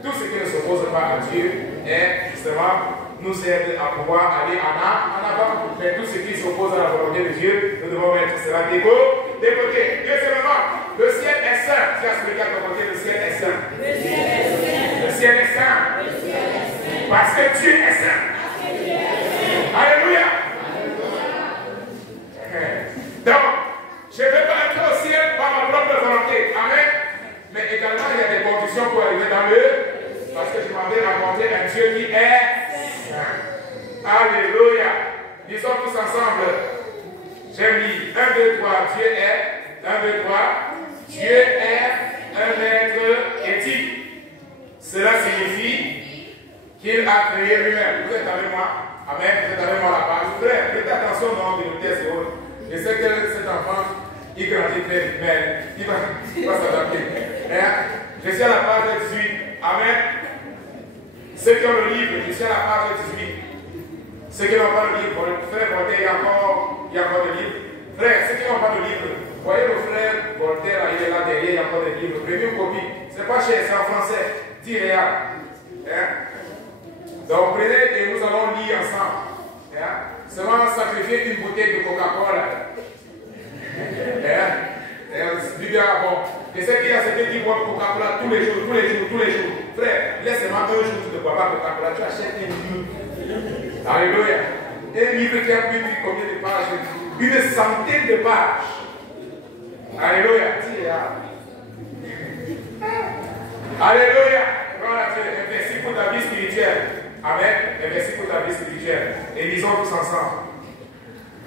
Tout ce qui ne s'oppose pas à Dieu est justement nous aide à pouvoir aller en avant. Mais tout ce qui s'oppose à la volonté de Dieu, nous devons mettre cela des côtés. Deuxièmement, le ciel est saint. Tu as expliqué à ton côté, le ciel est saint. Le ciel est saint. Parce que Dieu est saint. Alléluia. Donc, je ne vais pas entrer au ciel par ma propre volonté. Amen. Mais également, il y a des conditions pour arriver dans le. Parce que je m'en vais rencontrer un Dieu qui est. Alléluia. Disons tous ensemble. J'ai mis 1, 2, 3. Dieu est. 1, 2, 3. Dieu est un être éthique. Cela signifie qu'il a créé lui-même. Vous êtes avec moi? Amen. Vous êtes avec moi là-bas. Frère, prêtez attention dans les tests et autres. Je sais que cet enfant, il grandit très vite, mais il va s'adapter. Je suis à la page 18. Amen. Ceux qui ont le livre, je suis à la page 18. Ceux qui n'ont pas le livre, frère Voltaire, il y a encore des livres. Frère, ceux qui n'ont pas le livre, voyez le frère Voltaire, il est là derrière, il y a encore des livres. Prenez une copie. C'est pas cher, c'est en français. 10 réals. Donc prenez et nous allons lire ensemble. Seulement sacrifier une bouteille de Coca-Cola. Du bien, bon. Je sais qu'il y a certains qui boivent Coca-Cola tous les jours. Frère, laisse-moi un jour, tu ne bois pas Coca-Cola, tu achètes un livre. Alléluia. Un livre qui a plus de combien de pages? Une centaine de pages. Alléluia. Alléluia. Voilà, un verset pour ta vie spirituelle. Amen. Un verset pour ta vie spirituelle. Et lisons tous ensemble.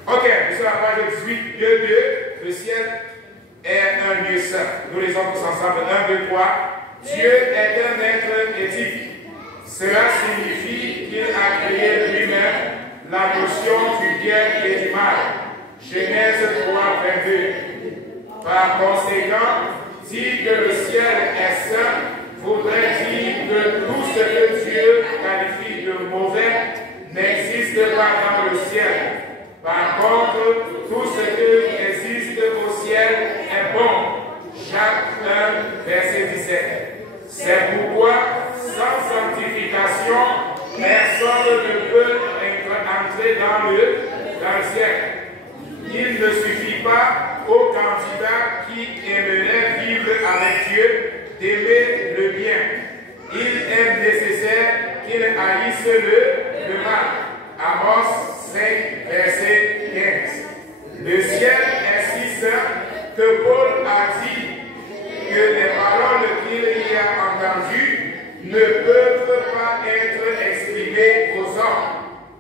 Ok, sur la page 18, lieu 2, le ciel est un lieu saint. Nous lisons tous ensemble. 1, 2, 3. Dieu est un être éthique. Cela signifie qu'il a créé lui-même la notion du bien et du mal. Genèse 3, 22. Par conséquent, dire que le ciel est saint voudrait dire que tout ce que Dieu qualifie de mauvais n'existe pas dans le ciel. Par contre, tout ce qui existe au ciel est bon. Jacques 1, verset 17. C'est pourquoi, sans sanctification, personne ne peut entrer dans le ciel. Il ne suffit pas aux candidats qui aimeraient vivre avec Dieu d'aimer le bien. Il est nécessaire qu'ils haïssent le mal. Amos 5, verset 15. Le ciel est si saint que Paul a dit que les paroles qu'il y a entendues ne peuvent pas être exprimées aux hommes.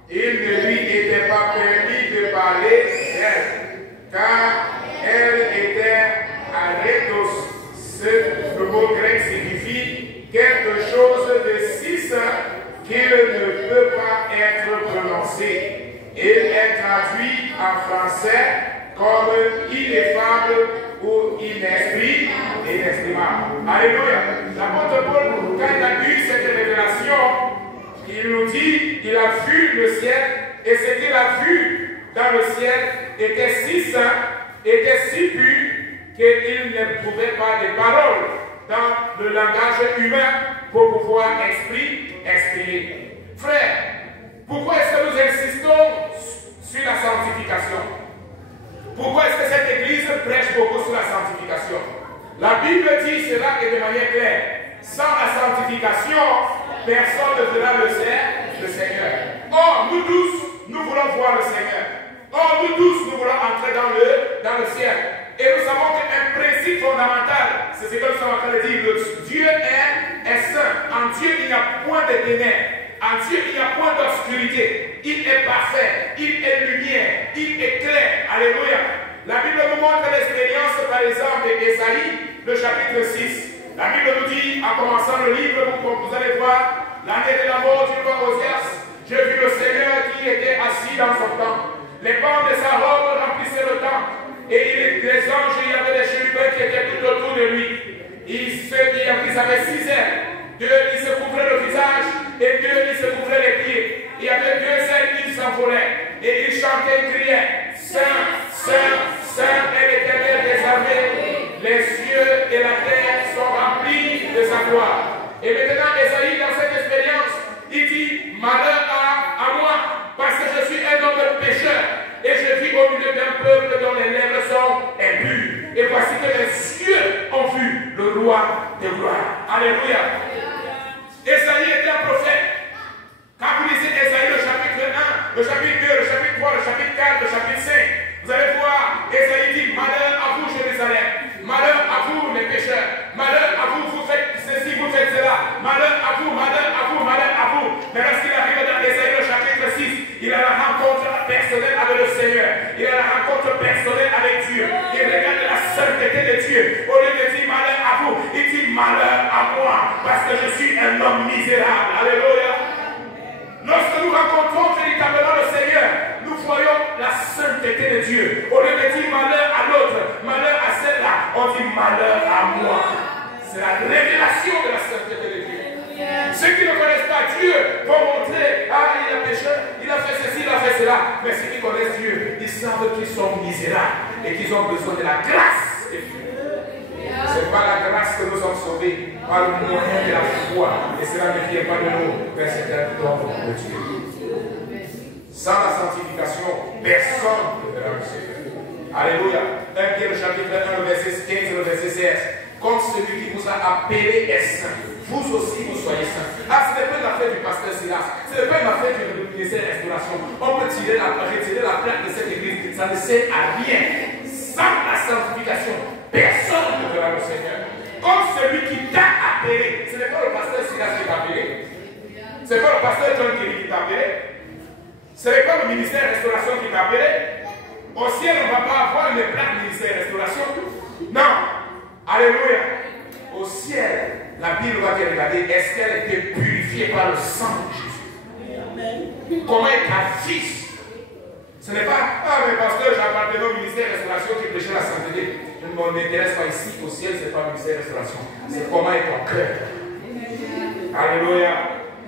Il ne lui était pas permis de parler d'elle, car elle était arétos. Ce mot grec signifie quelque chose de si saint qu'il ne peut pas être prononcé. Il est traduit en français comme ineffable ou inesprit, inexprimable. Alléluia. L'apôtre Paul, quand il a eu cette révélation, il nous dit qu'il a vu le ciel et ce qu'il a vu dans le ciel était si saint, était si pur qu'il ne trouvait pas de paroles dans le langage humain pour pouvoir exprimer. Frère, pourquoi est-ce que nous insistons sur la sanctification? Pourquoi est-ce que cette église prêche beaucoup sur la sanctification? La Bible dit cela et de manière claire. Sans la sanctification, personne ne verra le Seigneur. Or, nous tous, nous voulons voir le Seigneur. Or, nous tous, nous voulons entrer dans le ciel. Et nous savons qu'un principe fondamental, c'est ce que nous sommes en train de dire, Dieu est saint. En Dieu, il n'y a point de ténèbres. En Dieu, il n'y a point d'obscurité. Il est parfait, il est lumière, il est clair. Alléluia. La Bible nous montre l'expérience, par exemple, d'Ésaïe, le chapitre 6. La Bible nous dit, en commençant le livre, vous allez voir, l'année de la mort du roi Osias, j'ai vu le Seigneur qui était assis dans son temple. Les bandes de sa robe remplissaient le temple. Et les anges, il y avait des chérubins qui étaient tout autour de lui. Ils avaient 6 ailes. 2, ils se couvraient le visage, et 2, ils se couvraient les pieds. Il y avait 2 ailes, ils s'envolaient. Et ils chantaient, ils criaient, Saint, Saint, Saint est l'Éternel des armées. Les cieux et la terre sont remplis de sa gloire. Et maintenant, Ésaïe, dans cette expérience, il dit, malheur à moi, parce que je suis un homme pécheur. Et je vis au milieu d'un peuple dont les lèvres sont impues. Et voici que les cieux ont vu le roi de gloire. Alléluia. Ésaïe était un prophète. Quand vous lisez Ésaïe, le chapitre 1, le chapitre 2, le chapitre 3, le chapitre 4, le chapitre 5, vous allez voir, Ésaïe dit, malheur à vous, Jérusalem. Malheur à vous, les pécheurs. Malheur à vous, vous faites ceci, vous faites cela. Malheur à vous, malheur à vous, malheur à vous. Mais lorsqu'il arrive dans Ésaïe, le chapitre 6, il a la rencontre personnelle avec le Seigneur. Il a la rencontre personnelle avec Dieu. Il regarde la sainteté de Dieu. Au lieu de dire malheur à vous, il dit malheur à moi. Parce que je suis un homme misérable. Alléluia. Lorsque nous rencontrons véritablement le Seigneur, nous voyons la sainteté de Dieu. Au lieu de dire malheur à l'autre, malheur à celle-là, on dit malheur à moi. C'est la révélation de la sainteté de Dieu. Ceux qui ne connaissent pas Dieu vont montrer, ah, il est pécheur, il a fait ceci, il a fait cela. Mais ceux qui connaissent Dieu, ils savent qu'ils sont misérables et qu'ils ont besoin de la grâce de Dieu. Ce n'est pas la grâce que nous sommes sauvés, par le moyen de la foi. Et cela ne vient pas de nous, mais c'est un don de Dieu. Sans la sanctification, personne ne verra le Seigneur. Alléluia. 1 Pierre chapitre 1, le verset 15 et le verset 16. Comme celui qui vous a appelé est saint, vous aussi vous soyez saints. Ah, ce n'est pas une affaire du pasteur Silas, ce n'est pas une affaire du ministère de restauration. On peut retirer la plaque de cette église, ça ne sert à rien. Sans la sanctification, personne ne verra le Seigneur. Comme celui qui t'a appelé, ce n'est pas le pasteur Silas qui t'a appelé, ce n'est pas le pasteur John Kelly qui t'a appelé, ce n'est pas le ministère de restauration qui t'a appelé. Au ciel, on ne va pas avoir une plaque ministère de restauration. Non. Alléluia. Au ciel, la Bible va te regarder, est-ce qu'elle était purifiée par le sang de Jésus? Comment est ta fils? Ce n'est pas, ah mais pasteur, j'appartenais au ministère de restauration qui prêchait la sainteté. Je ne m'intéresse pas ici, au ciel, ce n'est pas le ministère de restauration. C'est comment est ton cœur. Alléluia.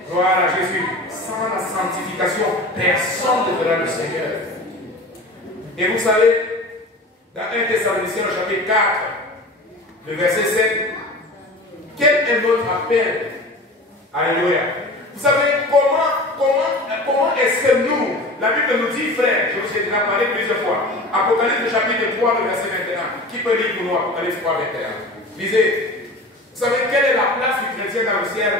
Gloire à Jésus. Sans la sanctification, personne ne verra le Seigneur. Et vous savez, dans 1 Thessaloniciens, au chapitre 4, le verset 7, quel est notre appel? Alléluia. Vous savez comment est-ce que nous, la Bible nous dit, frère, je vous ai déjà parlé plusieurs fois, Apocalypse chapitre 3, le verset 21. Qui peut lire pour nous Apocalypse 3, 21? Lisez. Vous savez quelle est la place du chrétien dans le ciel?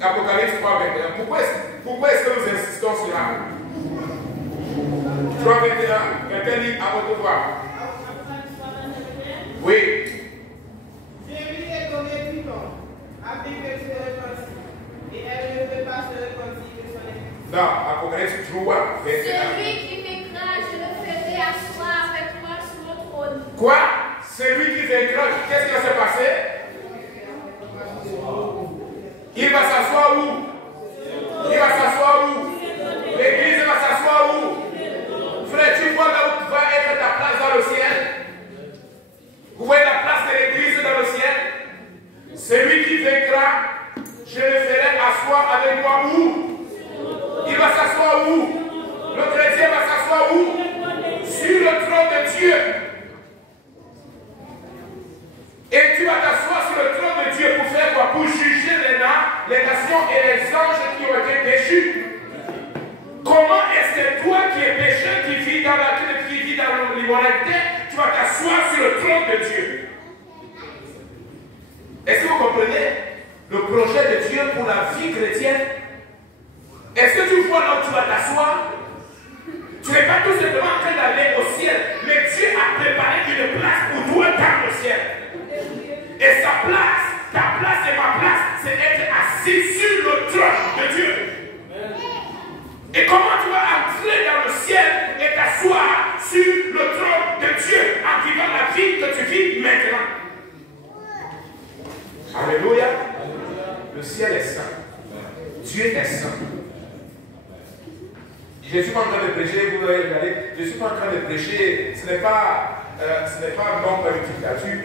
Apocalypse 3, 21. Pourquoi est-ce que nous insistons sur là? 3, 21. Quelqu'un lit à votre voix. Oui. J'ai vu et donné du nom, afin que tu te repentis. Et elle ne peut pas se repentir de son iniquité. Non, Apocalypse 3, 21. Celui qui vaincra, je le ferai asseoir avec moi sur mon trône. Quoi? Celui qui vaincra, qu'est-ce qui va se passer? Il va s'asseoir où? Il va s'asseoir où? L'église va s'asseoir où? Frère, tu vois là où va être ta place dans le ciel? Vous voyez la place de l'église dans le ciel? Celui qui vaincra, je le ferai asseoir avec moi où? Il va s'asseoir où? Le chrétien va s'asseoir où? Sur le trône de Dieu. Et tu vas t'asseoir sur le trône de Dieu pour faire quoi? Pour juger les nations et les anges qui ont été péchus. Comment est-ce que toi qui es pécheur, qui vis dans l'immoralité, tu vas t'asseoir sur le trône de Dieu? Est-ce que vous comprenez le projet de Dieu pour la vie chrétienne? Est-ce que tu vois là où tu vas t'asseoir? Tu n'es pas tout simplement en train d'aller au ciel, mais Dieu a préparé une place pour toi dans le ciel. Et sa place, ta place et ma place, c'est être assis sur le trône de Dieu. Et comment tu vas entrer dans le ciel et t'asseoir sur le trône de Dieu en vivant la vie que tu vis maintenant? Alléluia. Le ciel est saint. Dieu est saint. Je ne suis pas en train de prêcher, vous allez regarder, je ne suis pas en train de prêcher, ce n'est pas non par une dictature,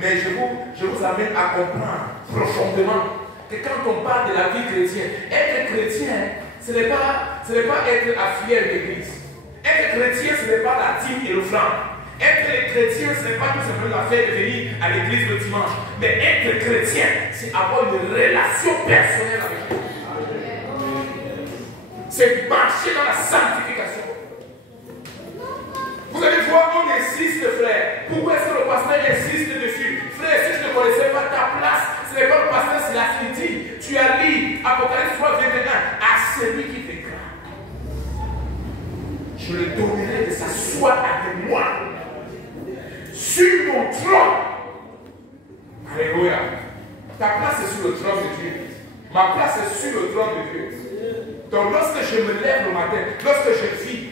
mais je vous amène à comprendre profondément que quand on parle de la vie chrétienne, être chrétien, ce n'est pas être affilié à l'église. Être chrétien, ce n'est pas la dîme et l'offrande. Être chrétien, ce n'est pas tout simplement l'affaire de venir à l'église le dimanche. Mais être chrétien, c'est avoir une relation personnelle avec Dieu. C'est marcher dans la sanctification. Vous allez voir, on insiste, frère. Pourquoi est-ce que le pasteur insiste dessus? Frère, si je ne connaissais pas ta place, ce n'est pas le pasteur, c'est la dit. Tu as lu Apocalypse 3, 21. À celui qui vaincra, je le donnerai de s'asseoir avec moi sur mon trône. Alléluia. Ta place est sur le trône de Dieu. Ma place est sur le trône de Dieu. Donc lorsque je me lève le matin, lorsque je vis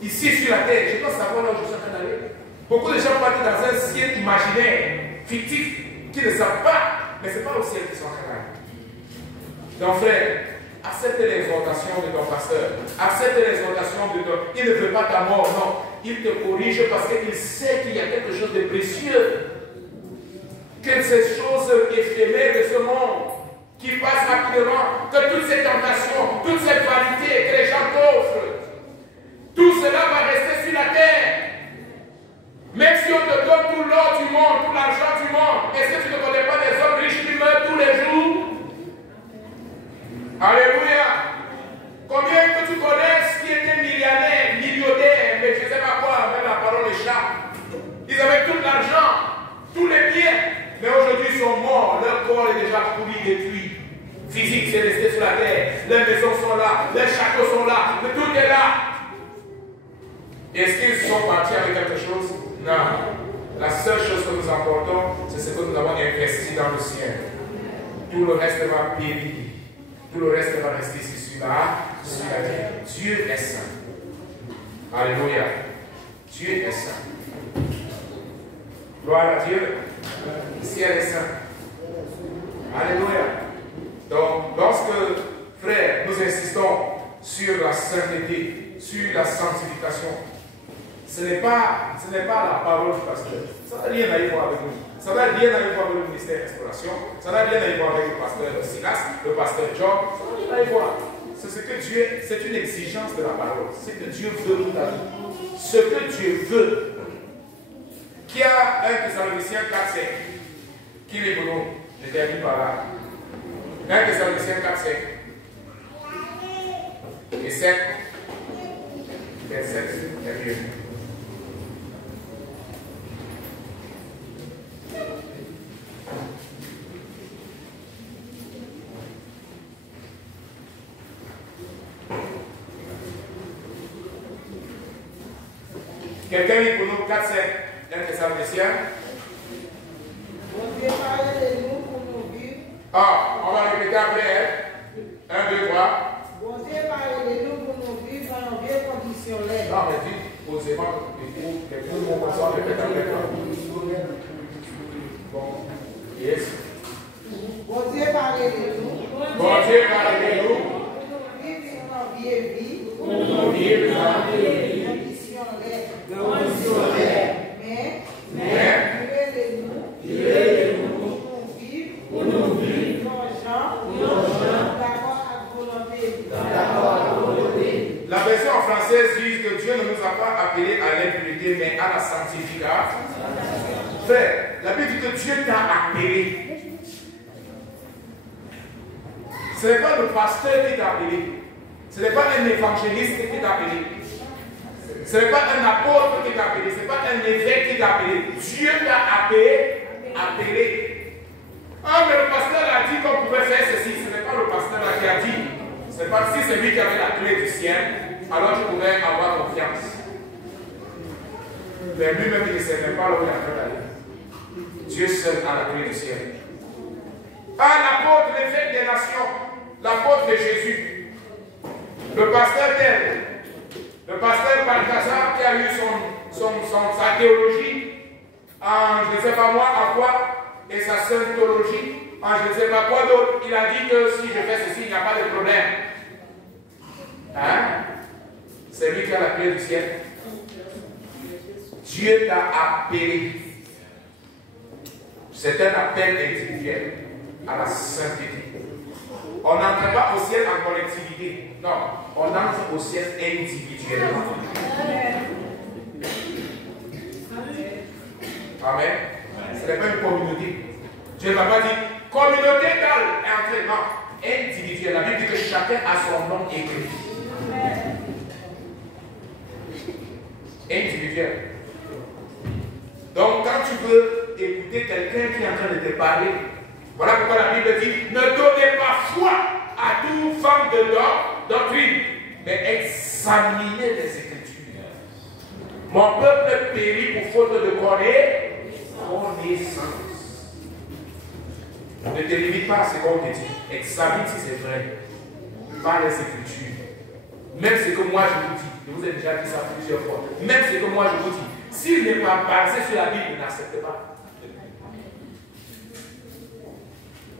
ici sur la terre, je dois savoir là où je suis en train d'aller. Beaucoup de gens partent dans un ciel imaginaire, fictif, qui ne savent pas, mais ce n'est pas au ciel qu'ils sont en train d'aller. Donc frère, accepte l'exhortation de ton pasteur, accepte l'exhortation de ton... Il ne veut pas ta mort, non. Il te corrige parce qu'il sait qu'il y a quelque chose de précieux. Que ces choses éphémères de ce monde qui passent rapidement, que toutes ces tentations, toute cette vanité que les gens t'offrent, tout cela va rester sur la terre. Même si on te donne tout l'or du monde, tout l'argent du monde, est-ce que tu ne connais pas des hommes riches qui meurent tous les jours? Alléluia. Combien que tu connais qui étaient millionnaires, mais je ne sais pas quoi, avec la parole échappe. Ils avaient tout l'argent, tous les biens, mais aujourd'hui ils sont morts, leur corps est déjà pourri, détruit. Physique, c'est resté sur la terre, les maisons sont là, les châteaux sont là, mais tout est là. Est-ce qu'ils sont partis avec quelque chose? Non. La seule chose que nous emportons, c'est ce que nous avons investi dans le ciel. Tout le reste va périr. Tout le reste va rester ici sur la terre. Dieu est saint. Alléluia. Dieu est saint. Gloire à Dieu. Le ciel est saint. Alléluia. Donc, lorsque, frère, nous insistons sur la sainteté, sur la sanctification, ce n'est pas la parole du pasteur. Ça n'a rien à y voir avec nous. Ça n'a rien à y voir avec le ministère d'Exploration. Ça n'a rien à y voir avec le pasteur Silas, le pasteur John. Ça n'a rien à y voir. C'est ce que Dieu, c'est une exigence de la parole. C'est ce que Dieu veut pour ta vie. Ce que Dieu veut. Qui a 1 Thessaloniciens 4, 5. Qui est pour nous? Je termine par là. 1 Thessaloniciens 4, 5. Et 7. Verset est mieux. Quelqu'un lit pour nous 4, 7, 1 Thessaloniciens. Bon Dieu, parlez-nous pour nous vivre. Ah, on va répéter après. 1, 2, 3. Bon Dieu, parlez-nous pour nous vivre dans nos vieilles conditions là. Non, mais dis, posément, les coups vont passer, on répète après toi. Bon, yes. Bon Dieu, parlez-nous. Bon Dieu, parlez-nous. Pour nous vivre dans nos vieilles vies. Pour nous vivre dans nos vieilles Conditions là. Mais, direz-les-nous. Pour nous vivre. D'accord à volonté. La version en française dit que Dieu ne nous a pas appelés à l'impureté, mais à la sanctification. Frère, la Bible dit que Dieu t'a appelé. Ce n'est pas le pasteur qui t'a appelé. Ce n'est pas un évangéliste qui t'a appelé. Ce n'est pas un apôtre qui t'a appelé. Ce n'est pas un évêque qui t'a appelé. Dieu t'a appelé. Ah, mais le pasteur a dit qu'on pouvait faire ceci. Ce n'est pas le pasteur là qui a dit. C'est pas si c'est lui qui avait la clé du ciel, alors tu pouvais avoir confiance. Mais lui-même, il ne savait pas là où il est en train d'aller. Dieu seul a la clé du ciel. Ah, l'apôtre, l'évêque des nations, l'apôtre de Jésus, le pasteur tel, le pasteur Balthazar qui a eu sa théologie en je ne sais pas moi à quoi, et sa scientologie en je ne sais pas quoi d'autre. Il a dit que si je fais ceci, il n'y a pas de problème. Hein? C'est lui qui a la clé du ciel. Dieu t'a appelé. C'est un appel individuel à la sainteté. On n'entre pas au ciel en collectivité. Non, on entre au ciel individuellement. Amen. Ce n'est pas une communauté. Dieu ne m'a pas dit communauté telle est entrée. Non, individuel. La Bible dit que chacun a son nom écrit. Individuel. Donc, quand tu veux écouter quelqu'un qui est en train de te parler, voilà pourquoi la Bible dit ne donnez pas foi à toute forme de doctrine, mais examinez les Écritures. Mon peuple périt pour faute de connaissance. Ne te limite pas à ce qu'on te dit. Examine si c'est vrai. Par les Écritures. Même ce que moi je vous dis, je vous ai déjà dit ça plusieurs fois. Même ce que moi je vous dis, s'il n'est pas basé sur la Bible, n'acceptez pas.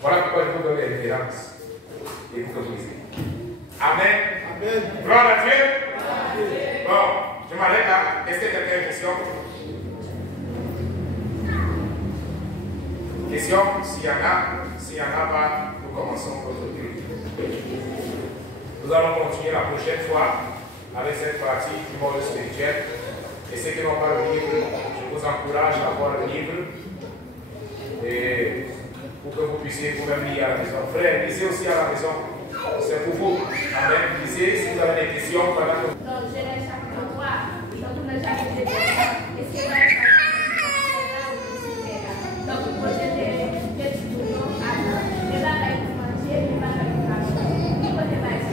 Voilà pourquoi je vous donne les références. Et vous comprenez. Amen. Amen. Gloire à Dieu. Amen. Bon, je m'arrête là. Est-ce que quelqu'un a une question? Question? S'il y en a pas, nous commençons notre culte. Nous allons continuer la prochaine fois avec cette partie du monde spirituel. Et ceux qui n'ont pas le livre, je vous encourage à avoir le livre. Et pour que vous puissiez vous-même lire à la maison. Frère, lisez aussi à la maison. C'est pour vous. Amen. Lisez si vous avez des questions pendant que... Dans Genèse chapitre 3, dans tout le chapitre 2, et c'est là où donc vous posez des questions à l'heure. Et là, vous mangez, et là, vous marchez. Il faut débattre.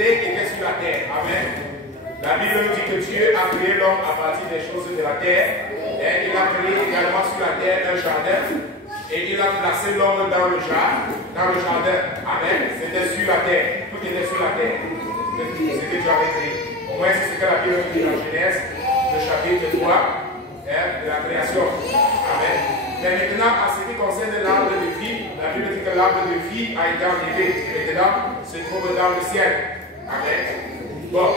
Était sur la terre. Amen. La Bible nous dit que Dieu a créé l'homme à partir des choses de la terre. Et il a créé également sur la terre un jardin. Et il a placé l'homme dans le jardin. Amen. C'était sur la terre. Tout était sur la terre. C'est que Dieu avait créé. Au moins, c'est ce que la Bible dit dans Genèse, le chapitre 3 de la création. Amen. Mais maintenant, en ce qui concerne l'arbre de vie, la Bible dit que l'arbre de vie a été enlevé. Et maintenant, se trouve dans le ciel. Amen. Bon.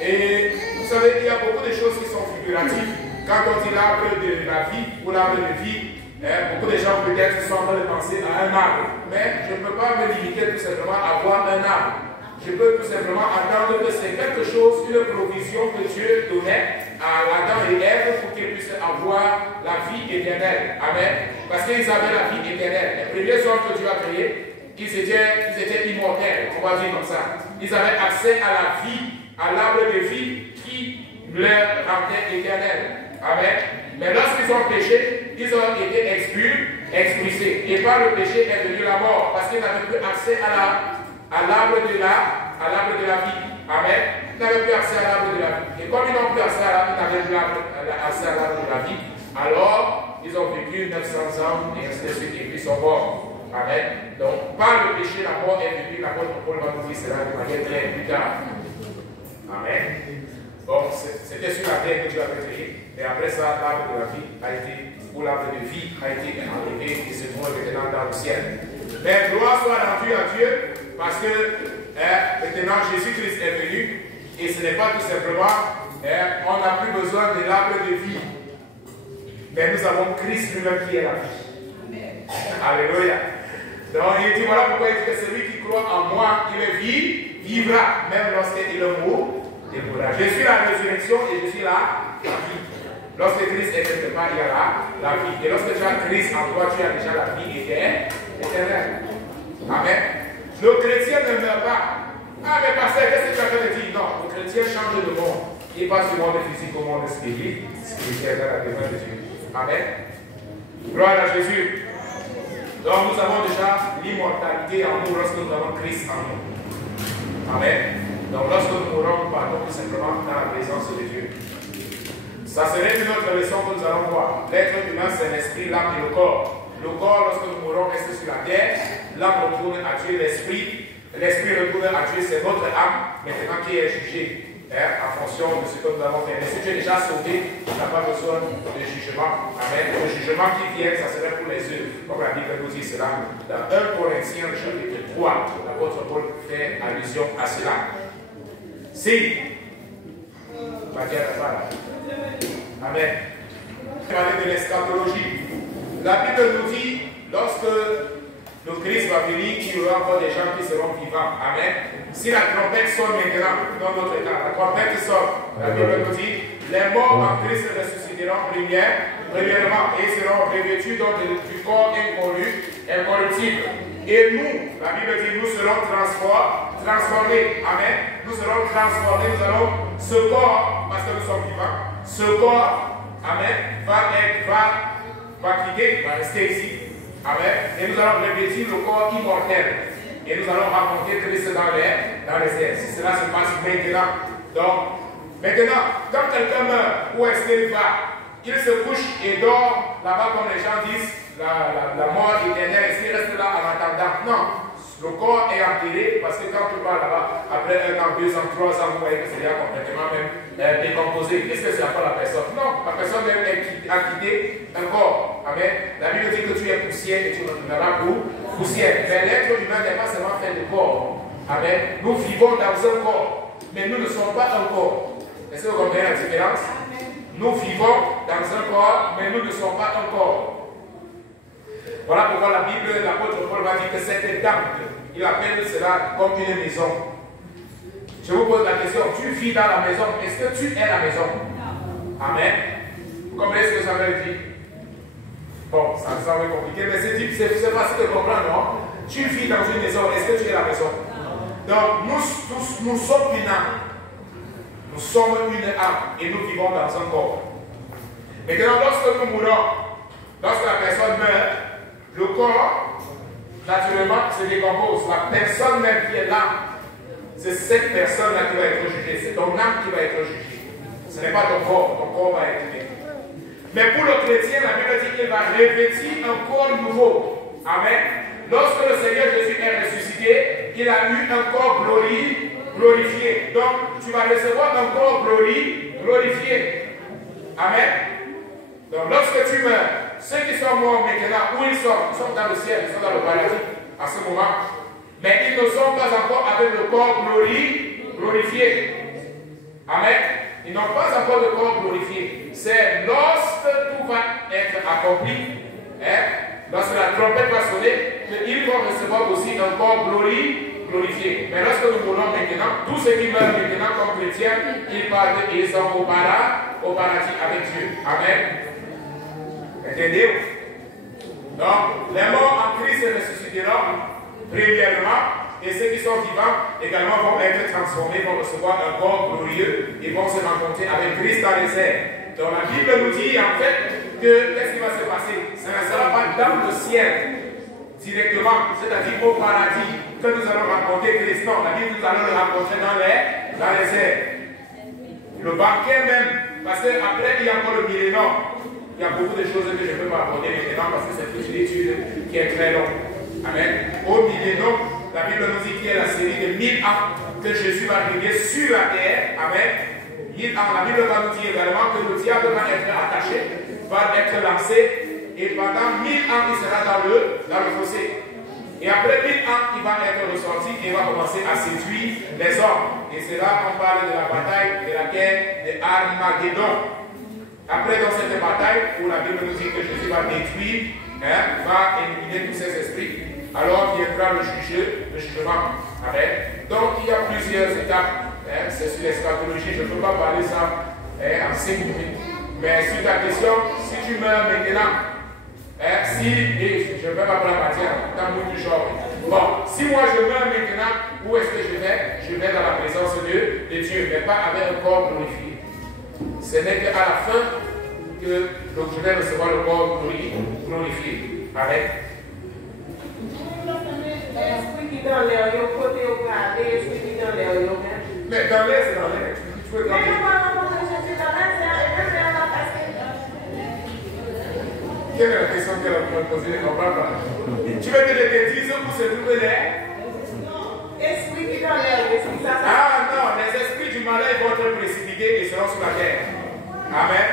Et vous savez, il y a beaucoup de choses qui sont figuratives. Quand on dit l'arbre de la vie ou l'arbre de vie, beaucoup de gens peut-être sont en train de penser à un arbre. Mais je ne peux pas me limiter tout simplement à voir un arbre. Je peux tout simplement attendre que c'est quelque chose, une provision que Dieu donnait à Adam et Ève pour qu'ils puissent avoir la vie éternelle. Amen. Parce qu'ils avaient la vie éternelle. Les premiers hommes que Dieu a créés, ils étaient immortels, on va dire comme ça. Ils avaient accès à la vie, à l'arbre de vie qui leur rendait éternel. Amen. Mais lorsqu'ils ont péché, ils ont été expulsés. Et par le péché est venue la mort, parce qu'ils n'avaient plus accès à l'arbre de la vie. Amen. Ils n'avaient plus accès à l'arbre de la vie. Et comme ils n'ont plus accès à l'arbre, ils n'avaient plus accès à l'arbre de la vie. Alors, ils ont vécu 900 ans et ainsi de suite, et puis ils sont morts. Amen. Donc, par le péché, la mort est venue. L'apôtre Paul va nous dire cela de manière très plus tard. Amen. Bon, c'était sur la terre que Dieu avait créé. Et après ça, l'arbre de la vie a été, ou l'arbre de vie a été enlevé et se trouve maintenant dans le ciel. Mais gloire soit rendue à Dieu parce que maintenant Jésus-Christ est venu et ce n'est pas tout simplement, on n'a plus besoin de l'arbre de vie. Mais nous avons Christ lui-même qui est la vie. Amen. Alléluia. Donc il dit voilà pourquoi il dit que celui qui croit en moi, il vit, vivra, même lorsqu'il est mort, il mourra. Je suis la résurrection et je suis la vie. Lorsque Christ est quelque part, il y a la vie. Et lorsque tu as Christ en toi, tu as déjà la vie éternelle. Amen. Le chrétien ne meurt pas. Ah, mais pasteur, qu'est-ce que tu as fait de dire? Non, le chrétien change de monde. Il passe du monde physique au monde spirituel dans la demeure de Dieu. Amen. Gloire à Jésus. Donc nous avons déjà l'immortalité en nous lorsque nous avons Christ en nous. Amen. Donc lorsque nous mourrons, nous partons tout simplement dans la présence de Dieu. Ça serait une autre leçon que nous allons voir. L'être humain, c'est l'esprit, l'âme et le corps. Le corps, lorsque nous mourrons, reste sur la terre. L'âme retourne à Dieu, l'esprit. L'esprit retourne à Dieu, c'est notre âme, maintenant qui est jugée en fonction de ce que nous avons fait. Mais si tu es déjà sauvé, tu n'as pas besoin de jugement. Amen. Le jugement qui vient, ça serait pour les œuvres. Comme la Bible nous dit cela. Dans 1 Corinthiens, chapitre 3, l'apôtre Paul fait allusion à cela. Si, amen. Parler de l'eschatologie. La Bible nous dit, lorsque le Christ va venir, il y aura encore des gens qui seront vivants. Amen. Si la trompette sonne maintenant, dans notre état, la trompette sonne, la Bible nous dit, les morts en Christ ressusciteront premièrement, et seront revêtus du corps incorruptible. Et nous, la Bible dit, nous serons transformés. Amen. Nous serons transformés, nous allons, ce corps, parce que nous sommes vivants, ce corps, amen, va quitter, va rester ici. Amen. Et nous allons revêtir le corps immortel. Et nous allons rencontrer Christ dans les airs. Si cela se passe maintenant. Donc, maintenant, quand quelqu'un meurt, où est-ce qu'il va? Il se couche et dort là-bas, comme les gens disent, la mort éternelle. Est-ce qu'il reste là en attendant? Non. Le corps est enterré parce que quand tu vas là-bas, après 1 an, 2 ans, 3 ans, vous voyez que c'est déjà complètement même décomposé. Qu'est-ce que c'est encore la personne? Non, la personne même a quitté un corps. Amen. La Bible dit que tu es poussière et tu retourneras pour poussière. Mais l'être humain n'est pas seulement fait de corps. Amen. Nous vivons dans un corps, mais nous ne sommes pas un corps. Est-ce que vous comprenez la différence? Nous vivons dans un corps, mais nous ne sommes pas un corps. Voilà pourquoi la Bible, l'apôtre Paul va dire que cette temple, il appelle cela comme une maison. Je vous pose la question, tu vis dans la maison, est-ce que tu es la maison? Amen. Vous comprenez ce que ça veut dire? Bon, ça me semble compliqué, mais c'est facile de comprendre, non? Tu vis dans une maison, est-ce que tu es la maison? Donc, nous sommes une âme. Nous sommes une âme et nous vivons dans un corps. Maintenant, lorsque nous mourons, lorsque la personne meurt, le corps, naturellement, se décompose. La personne même qui est là, c'est cette personne-là qui va être jugée. C'est ton âme qui va être jugée. Ce n'est pas ton corps va être jugé. Mais pour le chrétien, la Bible dit qu'il va revêtir un corps nouveau. Amen. Lorsque le Seigneur Jésus est ressuscité, il a eu un corps glorifié. Donc, tu vas recevoir un corps glorifié. Amen. Donc, lorsque tu meurs, ceux qui sont morts maintenant, où ils sont dans le ciel, ils sont dans le paradis à ce moment. Mais ils ne sont pas encore avec le corps glorifié. Amen. Ils n'ont pas encore de corps glorifié. C'est lorsque tout va être accompli, lorsque la trompette va sonner, qu'ils vont recevoir aussi un corps glorifié. Mais lorsque nous mourons maintenant, tous ceux qui meurent maintenant comme chrétiens, ils partent et ils sont au paradis avec Dieu. Amen. Entendez-vous? Donc, les morts en Christ ressusciteront premièrement, et ceux qui sont vivants également vont être transformés, vont recevoir un corps glorieux et vont se rencontrer avec Christ dans les airs. Donc la Bible nous dit en fait que qu'est-ce qui va se passer? Ça ne sera pas dans le ciel directement, c'est-à-dire au paradis, que nous allons rencontrer Christ. Non, la Bible nous allons le rencontrer dans dans les airs. Le banquet même, parce qu'après il y a encore le millénaire. Il y a beaucoup de choses que je ne peux pas aborder maintenant parce que c'est toute une étude qui est très longue. Amen. Au millénaire, la Bible nous dit qu'il y a la série de 1000 ans que Jésus va régner sur la terre. Amen. 1000 ans. La Bible va nous dire également que le diable va être attaché, va être lancé, et pendant 1000 ans, il sera dans le fossé. Et après 1000 ans, il va être ressorti et il va commencer à séduire les hommes. Et c'est là qu'on parle de la bataille, de la guerre de Armageddon. Après, dans cette bataille, où la Bible nous dit que Jésus va détruire, va éliminer tous ces esprits, alors viendra le jugement. Amen. Donc, il y a plusieurs étapes. C'est sur l'eschatologie. Je ne peux pas parler ça en 5 minutes. Mais sur ta question, si tu meurs maintenant, je ne vais pas prendre la matière, dans le du genre. Bon, si moi je meurs maintenant, où est-ce que je vais? Je vais dans la présence de Dieu, mais pas avec un corps glorifié. Ce n'est qu'à la fin que je vais recevoir le corps glorifié. Amen. Mais dans l'air, c'est dans l'air. Tu peux Quelle est la question qu'elle a posée? Je ne comprends pas. Tu veux que je te dise où se trouve l'air? Ah non, les esprits du malin vont être précipités et seront sur la terre. Amen.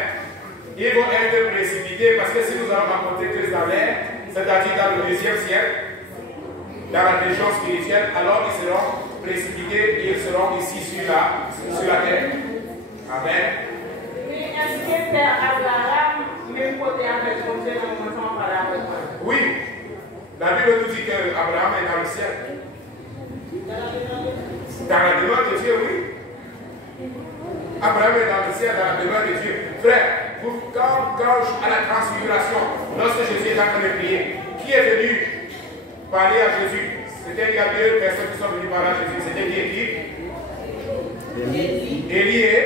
Ils vont être précipités parce que si nous allons rencontrer Christ dans l'air, c'est-à-dire dans le 2e ciel, dans la région spirituelle, alors ils seront précipités et ils seront ici sur la terre. Amen. Oui, la Bible nous dit qu'Abraham est dans le ciel. Dans la demeure de Dieu, oui. Abraham est dans le ciel, dans la demeure de Dieu. Frère, quand à la transfiguration, lorsque Jésus est en train de prier, qui est venu parler à Jésus? C'était il y a 2 personnes qui sont venues parler à Jésus. C'était qui? Élie et?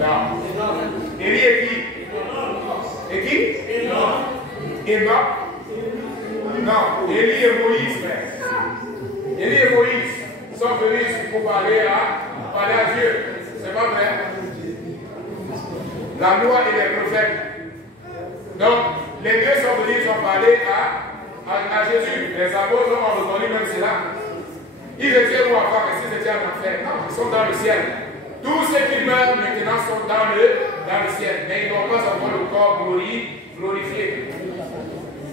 Non. Élie et qui? Et qui? Enoch. Non, Élie et Moïse, frère. Élie et Moïse sont venus pour parler à Dieu. C'est pas vrai? La loi et les prophètes. Donc, les deux sont venus, ils ont parlé à Jésus. Les apôtres ont reconnu même cela. Ils étaient où avant? Est-ce qu'ils étaient en enfer? Non, ils sont dans le ciel. Tous ceux qui meurent maintenant sont dans le ciel. Mais ils n'ont pas encore le corps glorifié.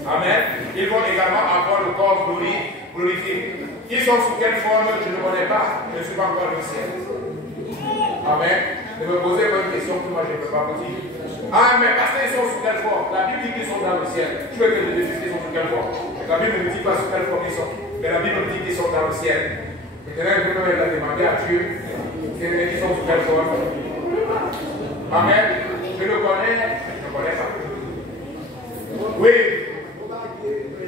Amen. Ils vont également avoir le corps glorifié. Ils sont sous quelle forme? Je ne connais pas. Je ne suis pas encore dans le ciel. Amen. Ne me posez pas une question que moi je ne peux pas vous dire. Ah, mais parce qu'ils sont sous quelle forme? La Bible dit qu'ils sont dans le ciel. Je veux que je dise qu'ils sont sous quelle forme. La Bible ne dit pas sous quelle forme ils sont. Mais la Bible dit qu'ils sont dans le ciel. Maintenant, je peux même demander à Dieu qu'ils sont sous quelle forme. Amen. Je le connais. Je ne connais pas. Oui.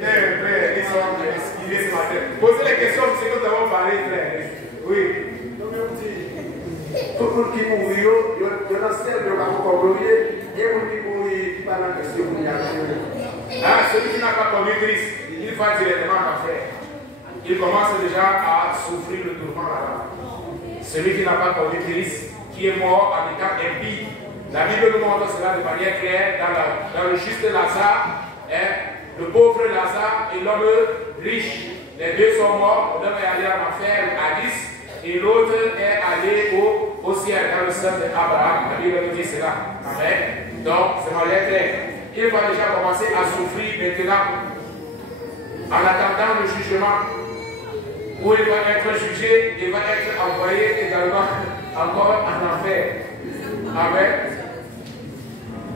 Frère, ils sont esquivés ce matin. Posez les questions de ce que nous avons parlé, frère. Oui. Tout le monde qui mourit, il y a un ciel de la glorieux, et le monde qui mourit, qui parle en question. Ah, celui qui n'a pas connu Christ, il va directement en enfer. Il commence déjà à souffrir le tourment là-bas. Celui qui n'a pas connu Christ, qui est mort en étant impie. La Bible nous montre cela de manière claire dans le juste Lazare, le pauvre Lazare et l'homme riche. Les deux sont morts, l'homme est allé en enfer à 10. Et l'autre est allé au ciel dans le sein d'Abraham. La Bible nous dit cela. Amen. Donc, c'est ma lettre. Il va déjà commencer à souffrir maintenant, en attendant le jugement, où il va être jugé, il va être envoyé également encore en enfer. Amen.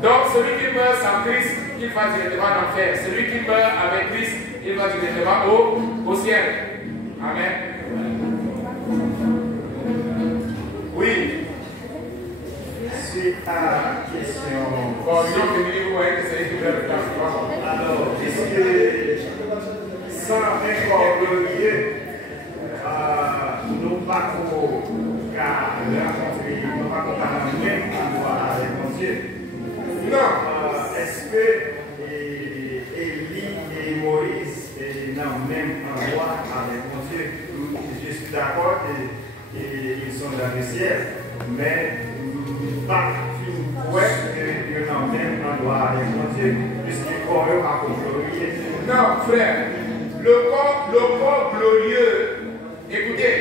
Donc, celui qui meurt sans Christ, il va directement en enfer. Celui qui meurt avec Christ, il va directement au ciel. Amen. Oui. Suite à la question. Bon, vous voyez que c'est une nouvelle temps. Alors, est-ce que sans un corps glorieux, nous ne pas rencontrer, nous pas contaminer avec mon Dieu? Non. Est-ce que Élie et Moïse sont dans le même endroit avec mon Dieu? Je suis d'accord que du ciel, mais pas ouais, que quand même on doit répondir, puisqu'il corps a glorieux. Non, frère, le corps glorieux, écoutez,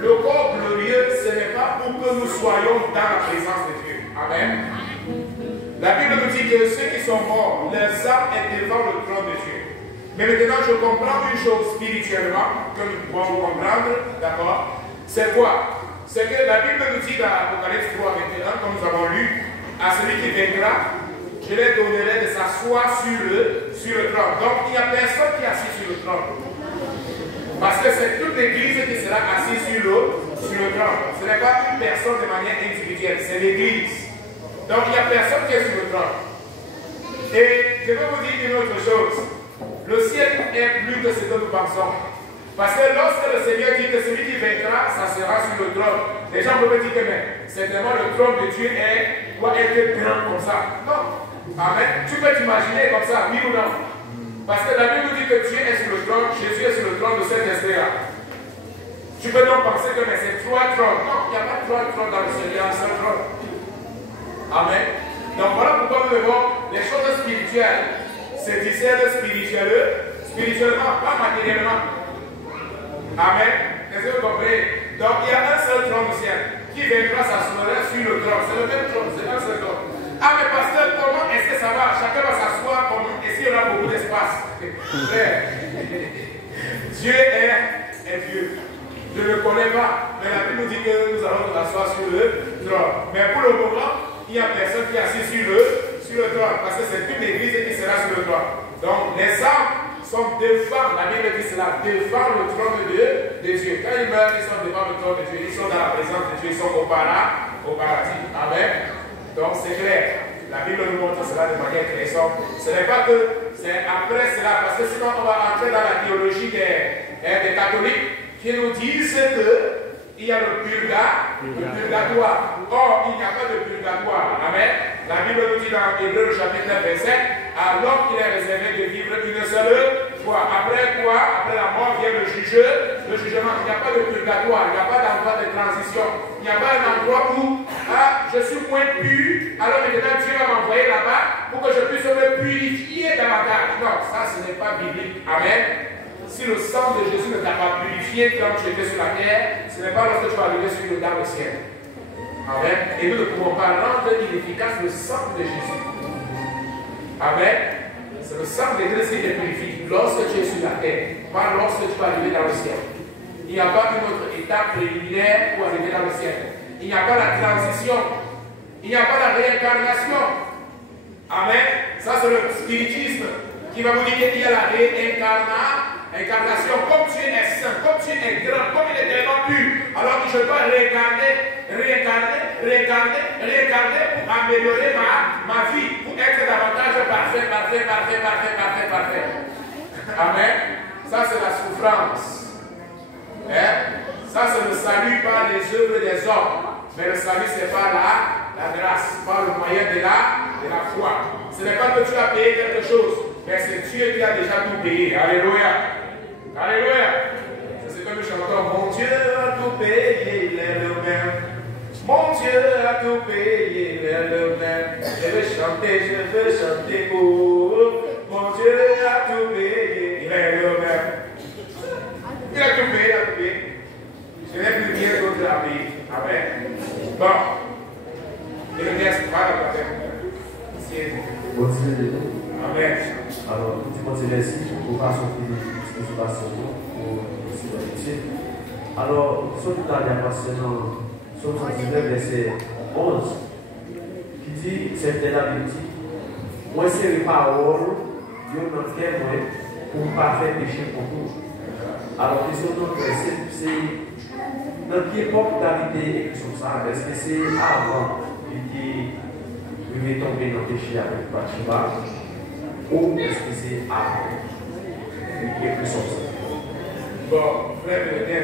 le corps glorieux, ce n'est pas pour que nous soyons dans la présence de Dieu. Amen. La Bible nous dit que ceux qui sont morts, leur âme est devant le trône de Dieu. Mais maintenant, je comprends une chose spirituellement, que nous pouvons comprendre, d'accord? C'est quoi? C'est que la Bible nous dit dans Apocalypse 3, 21, comme nous avons lu, à celui qui viendra, je lui donnerai de s'asseoir sur le trône. Donc, il n'y a personne qui est assis sur le trône. Parce que c'est toute l'église qui sera assise sur le trône. Ce n'est pas une personne de manière individuelle, c'est l'église. Donc, il n'y a personne qui est sur le trône. Et je vais vous dire une autre chose. Le ciel est plus que ce que nous pensons. Parce que lorsque le Seigneur dit que celui qui vaincra, ça sera sur le trône. Les gens peuvent dire que mais certainement le trône de Dieu doit être grand comme ça. Non. Amen. Tu peux t'imaginer comme ça, oui ou non? Parce que la Bible nous dit que Dieu est sur le trône, Jésus est sur le trône de cet esprit-là. Tu peux donc penser que mais c'est trois trônes. Non, il n'y a pas trois trônes dans le ciel, il y a un seul trône. Amen. Donc voilà pourquoi nous devons les choses spirituelles se discernent spirituellement, pas matériellement. Amen. Est-ce que vous comprenez? Donc il y a un seul trône au ciel. Qui viendra s'asseoir sur le trône? C'est le même trône, c'est un seul trône. Ah mais pasteur, comment est-ce que ça va? Chacun va s'asseoir comment? Est-ce qu'il y aura beaucoup d'espace? Dieu est Dieu. Je ne le connais pas, mais la Bible nous dit que nous allons nous asseoir sur le trône. Mais pour le moment, il n'y a personne qui est assis sur le trône, parce que c'est une église qui sera sur le trône. Donc les âmes sont devant, la Bible dit cela, devant le trône de Dieu. Quand ils meurent, ils sont devant le trône de Dieu, ils sont dans la présence de Dieu, ils sont au paradis. Amen. Donc c'est clair. La Bible nous montre cela de manière claire. Ce n'est pas que c'est après cela, parce que sinon on va entrer dans la théologie des catholiques qui nous disent qu'il y a le purgatoire. Or, il n'y a pas de purgatoire. Amen. La Bible nous dit dans Hébreux chapitre 9, verset, alors qu'il est réservé de vivre une seule fois. Après quoi? Après la mort vient le jugement. Il n'y a pas de purgatoire, il n'y a pas d'endroit de transition. Il n'y a pas un endroit où je suis moins pur, alors maintenant Dieu va m'envoyer là-bas pour que je puisse me purifier davantage. Non, ça ce n'est pas biblique. Amen. Si le sang de Jésus ne t'a pas purifié quand tu étais sur la terre, ce n'est pas lorsque tu vas arriver dans le ciel. Amen. Et nous ne pouvons pas rendre inefficace le sang de Jésus. Amen. C'est le sang de Christ qui te purifie lorsque tu es sur la terre, pas lorsque tu vas arriver dans le ciel. Il n'y a pas une autre étape préliminaire pour arriver dans le ciel. Il n'y a pas la transition. Il n'y a pas la réincarnation. Amen. Ça c'est le spiritisme qui va vous dire qu'il y a la réincarnation. Comme tu es saint, comme tu es grand, comme il est tellement pur, alors je dois réincarner pour améliorer ma vie, pour être davantage parfait. Amen. Ça c'est la souffrance. Ça c'est le salut par les œuvres des hommes. Mais le salut c'est par la grâce, par le moyen de la foi. Ce n'est pas que tu as payé quelque chose, mais c'est Dieu qui a déjà tout payé. Alléluia. Alléluia. C'est ce que nous chantons. Mon Dieu a tout payé, il est le même. Mon Dieu a tout payé, il est le même. Je veux chanter pour mon Dieu a tout payé, il est le même. Il a tout payé, Je n'ai plus rien d'autre à payer. Amen. Bon. Et le reste, pas la paix. Amen. Alors, tout le monde se laisse pour passer au alors, ce que nous avons passé dans Somme 19, verset 11, qui dit, c'est de la vérité, moi c'est une parole, Dieu n'a fait moi pour ne pas faire péché pour vous. Alors, question de notre verset, c'est dans quelle époque David est écrit sur ça? Est-ce que c'est avant qu'il est tombé dans le péché avec Bathsheba? Ou est-ce que c'est après qu'il est écrit sur ça? Bon, frère de Dieu,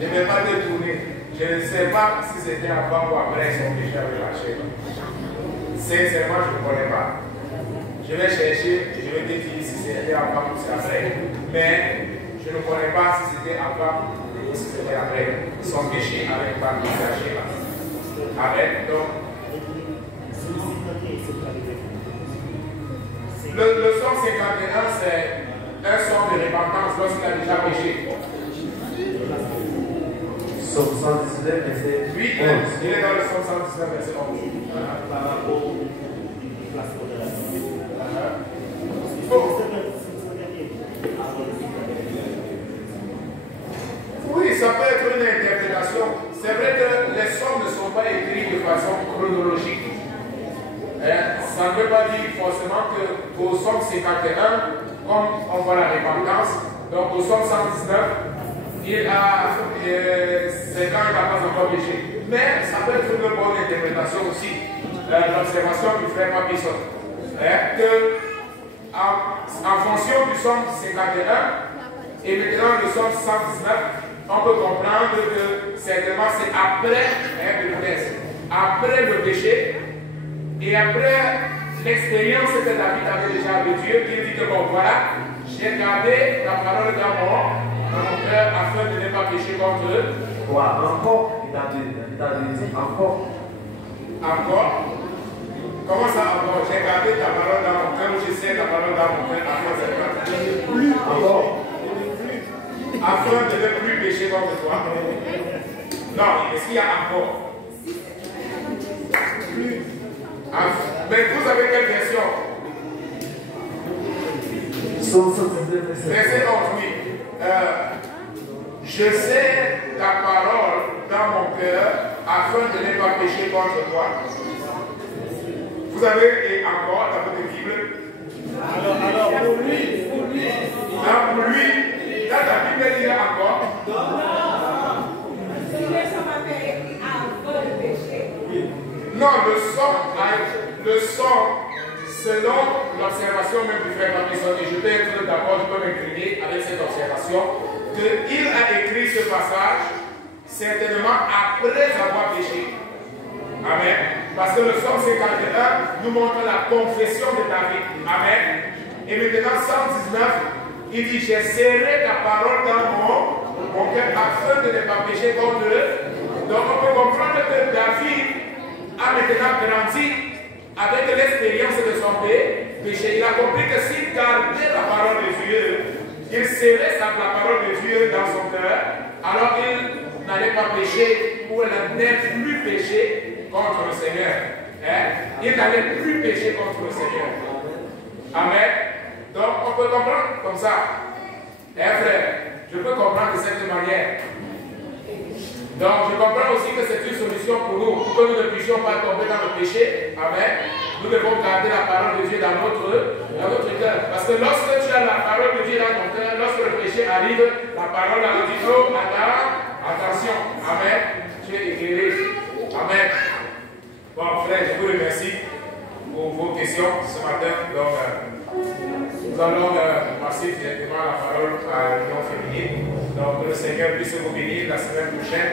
je ne vais pas détourner. Je ne sais pas si c'était avant ou après son péché avec Bathsheba. Sincèrement, je ne connais pas. Je vais chercher et je vais te dire si c'était avant ou c'est après. Mais je ne connais pas si c'était avant ou c'était après son péché avec pas exagéré là. Amen. Donc, le psaume 51, c'est un psaume de repentance lorsqu'il a déjà péché. Psaume 119, verset 11. Oui, il est dans le psaume 119, verset 11. Oui, ça peut être une interprétation. C'est vrai que les psaumes ne sont pas écrits de façon chronologique. Ça ne veut pas dire forcément qu'au psaume 51, comme on voit la repentance, donc au psaume 119, c'est quand il n'a pas encore péché. Mais ça peut être une bonne interprétation aussi. L'observation du frère Papison. Que en fonction du psaume 51 et maintenant le psaume 119, on peut comprendre que certainement c'est après, après le péché et après l'expérience que David avait déjà avec Dieu, qui dit que bon voilà, j'ai gardé la parole dans mon cœur afin de ne pas pécher contre eux. Ouais, encore, il t'a dit encore. Encore? Comment ça encore? J'ai gardé ta parole dans mon cœur, ou je sais ta parole dans mon cœur afin de ne pas pécher. Encore. Afin de ne plus pécher contre toi. Non, est-ce qu'il y a encore? Mais vous avez quelle version? Verset 11, oui. Je sais ta parole dans mon cœur afin de ne pas pécher contre toi. Vous avez et encore dans votre Bible? Alors pour lui. Non, pour lui. Dans ta Bible, il y a encore. Non, le son, selon l'observation même du frère Papison, et je peux être d'accord, je peux m'incliner avec cette observation, qu'il a écrit ce passage certainement après avoir péché. Amen. Parce que le psaume 51 nous montre la confession de David. Amen. Et maintenant, 119, il dit, j'ai serré ta parole dans mon cœur afin de ne pas pécher contre eux. Donc on peut comprendre que David a maintenant grandi avec l'expérience de son péché. Il a compris que s'il gardait la parole de Dieu, il serrait la parole de Dieu dans son cœur, alors il n'allait pas pécher ou il n'allait plus pécher contre le Seigneur. Il n'allait plus pécher contre le Seigneur. Amen. Donc on peut comprendre comme ça. Frère, je peux comprendre de cette manière. Donc je comprends aussi que c'est une solution pour nous, pour que nous ne puissions pas tomber dans le péché. Amen. Nous devons garder la parole de Dieu dans notre cœur. Parce que lorsque tu as la parole de Dieu dans ton cœur, lorsque le péché arrive, la parole a dit oh, attention. Amen. Tu es éclairé. Amen. Bon frère, je vous remercie pour vos questions ce matin. Donc, nous allons passer directement la parole à l'union féminine. Donc, que le Seigneur puisse vous bénir la semaine prochaine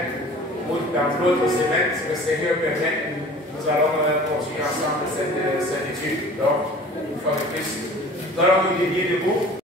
ou dans l'autre semaine, si le Seigneur permet. Nous allons continuer ensemble cette étude. Donc, une fois de plus, nous allons nous dédier debout.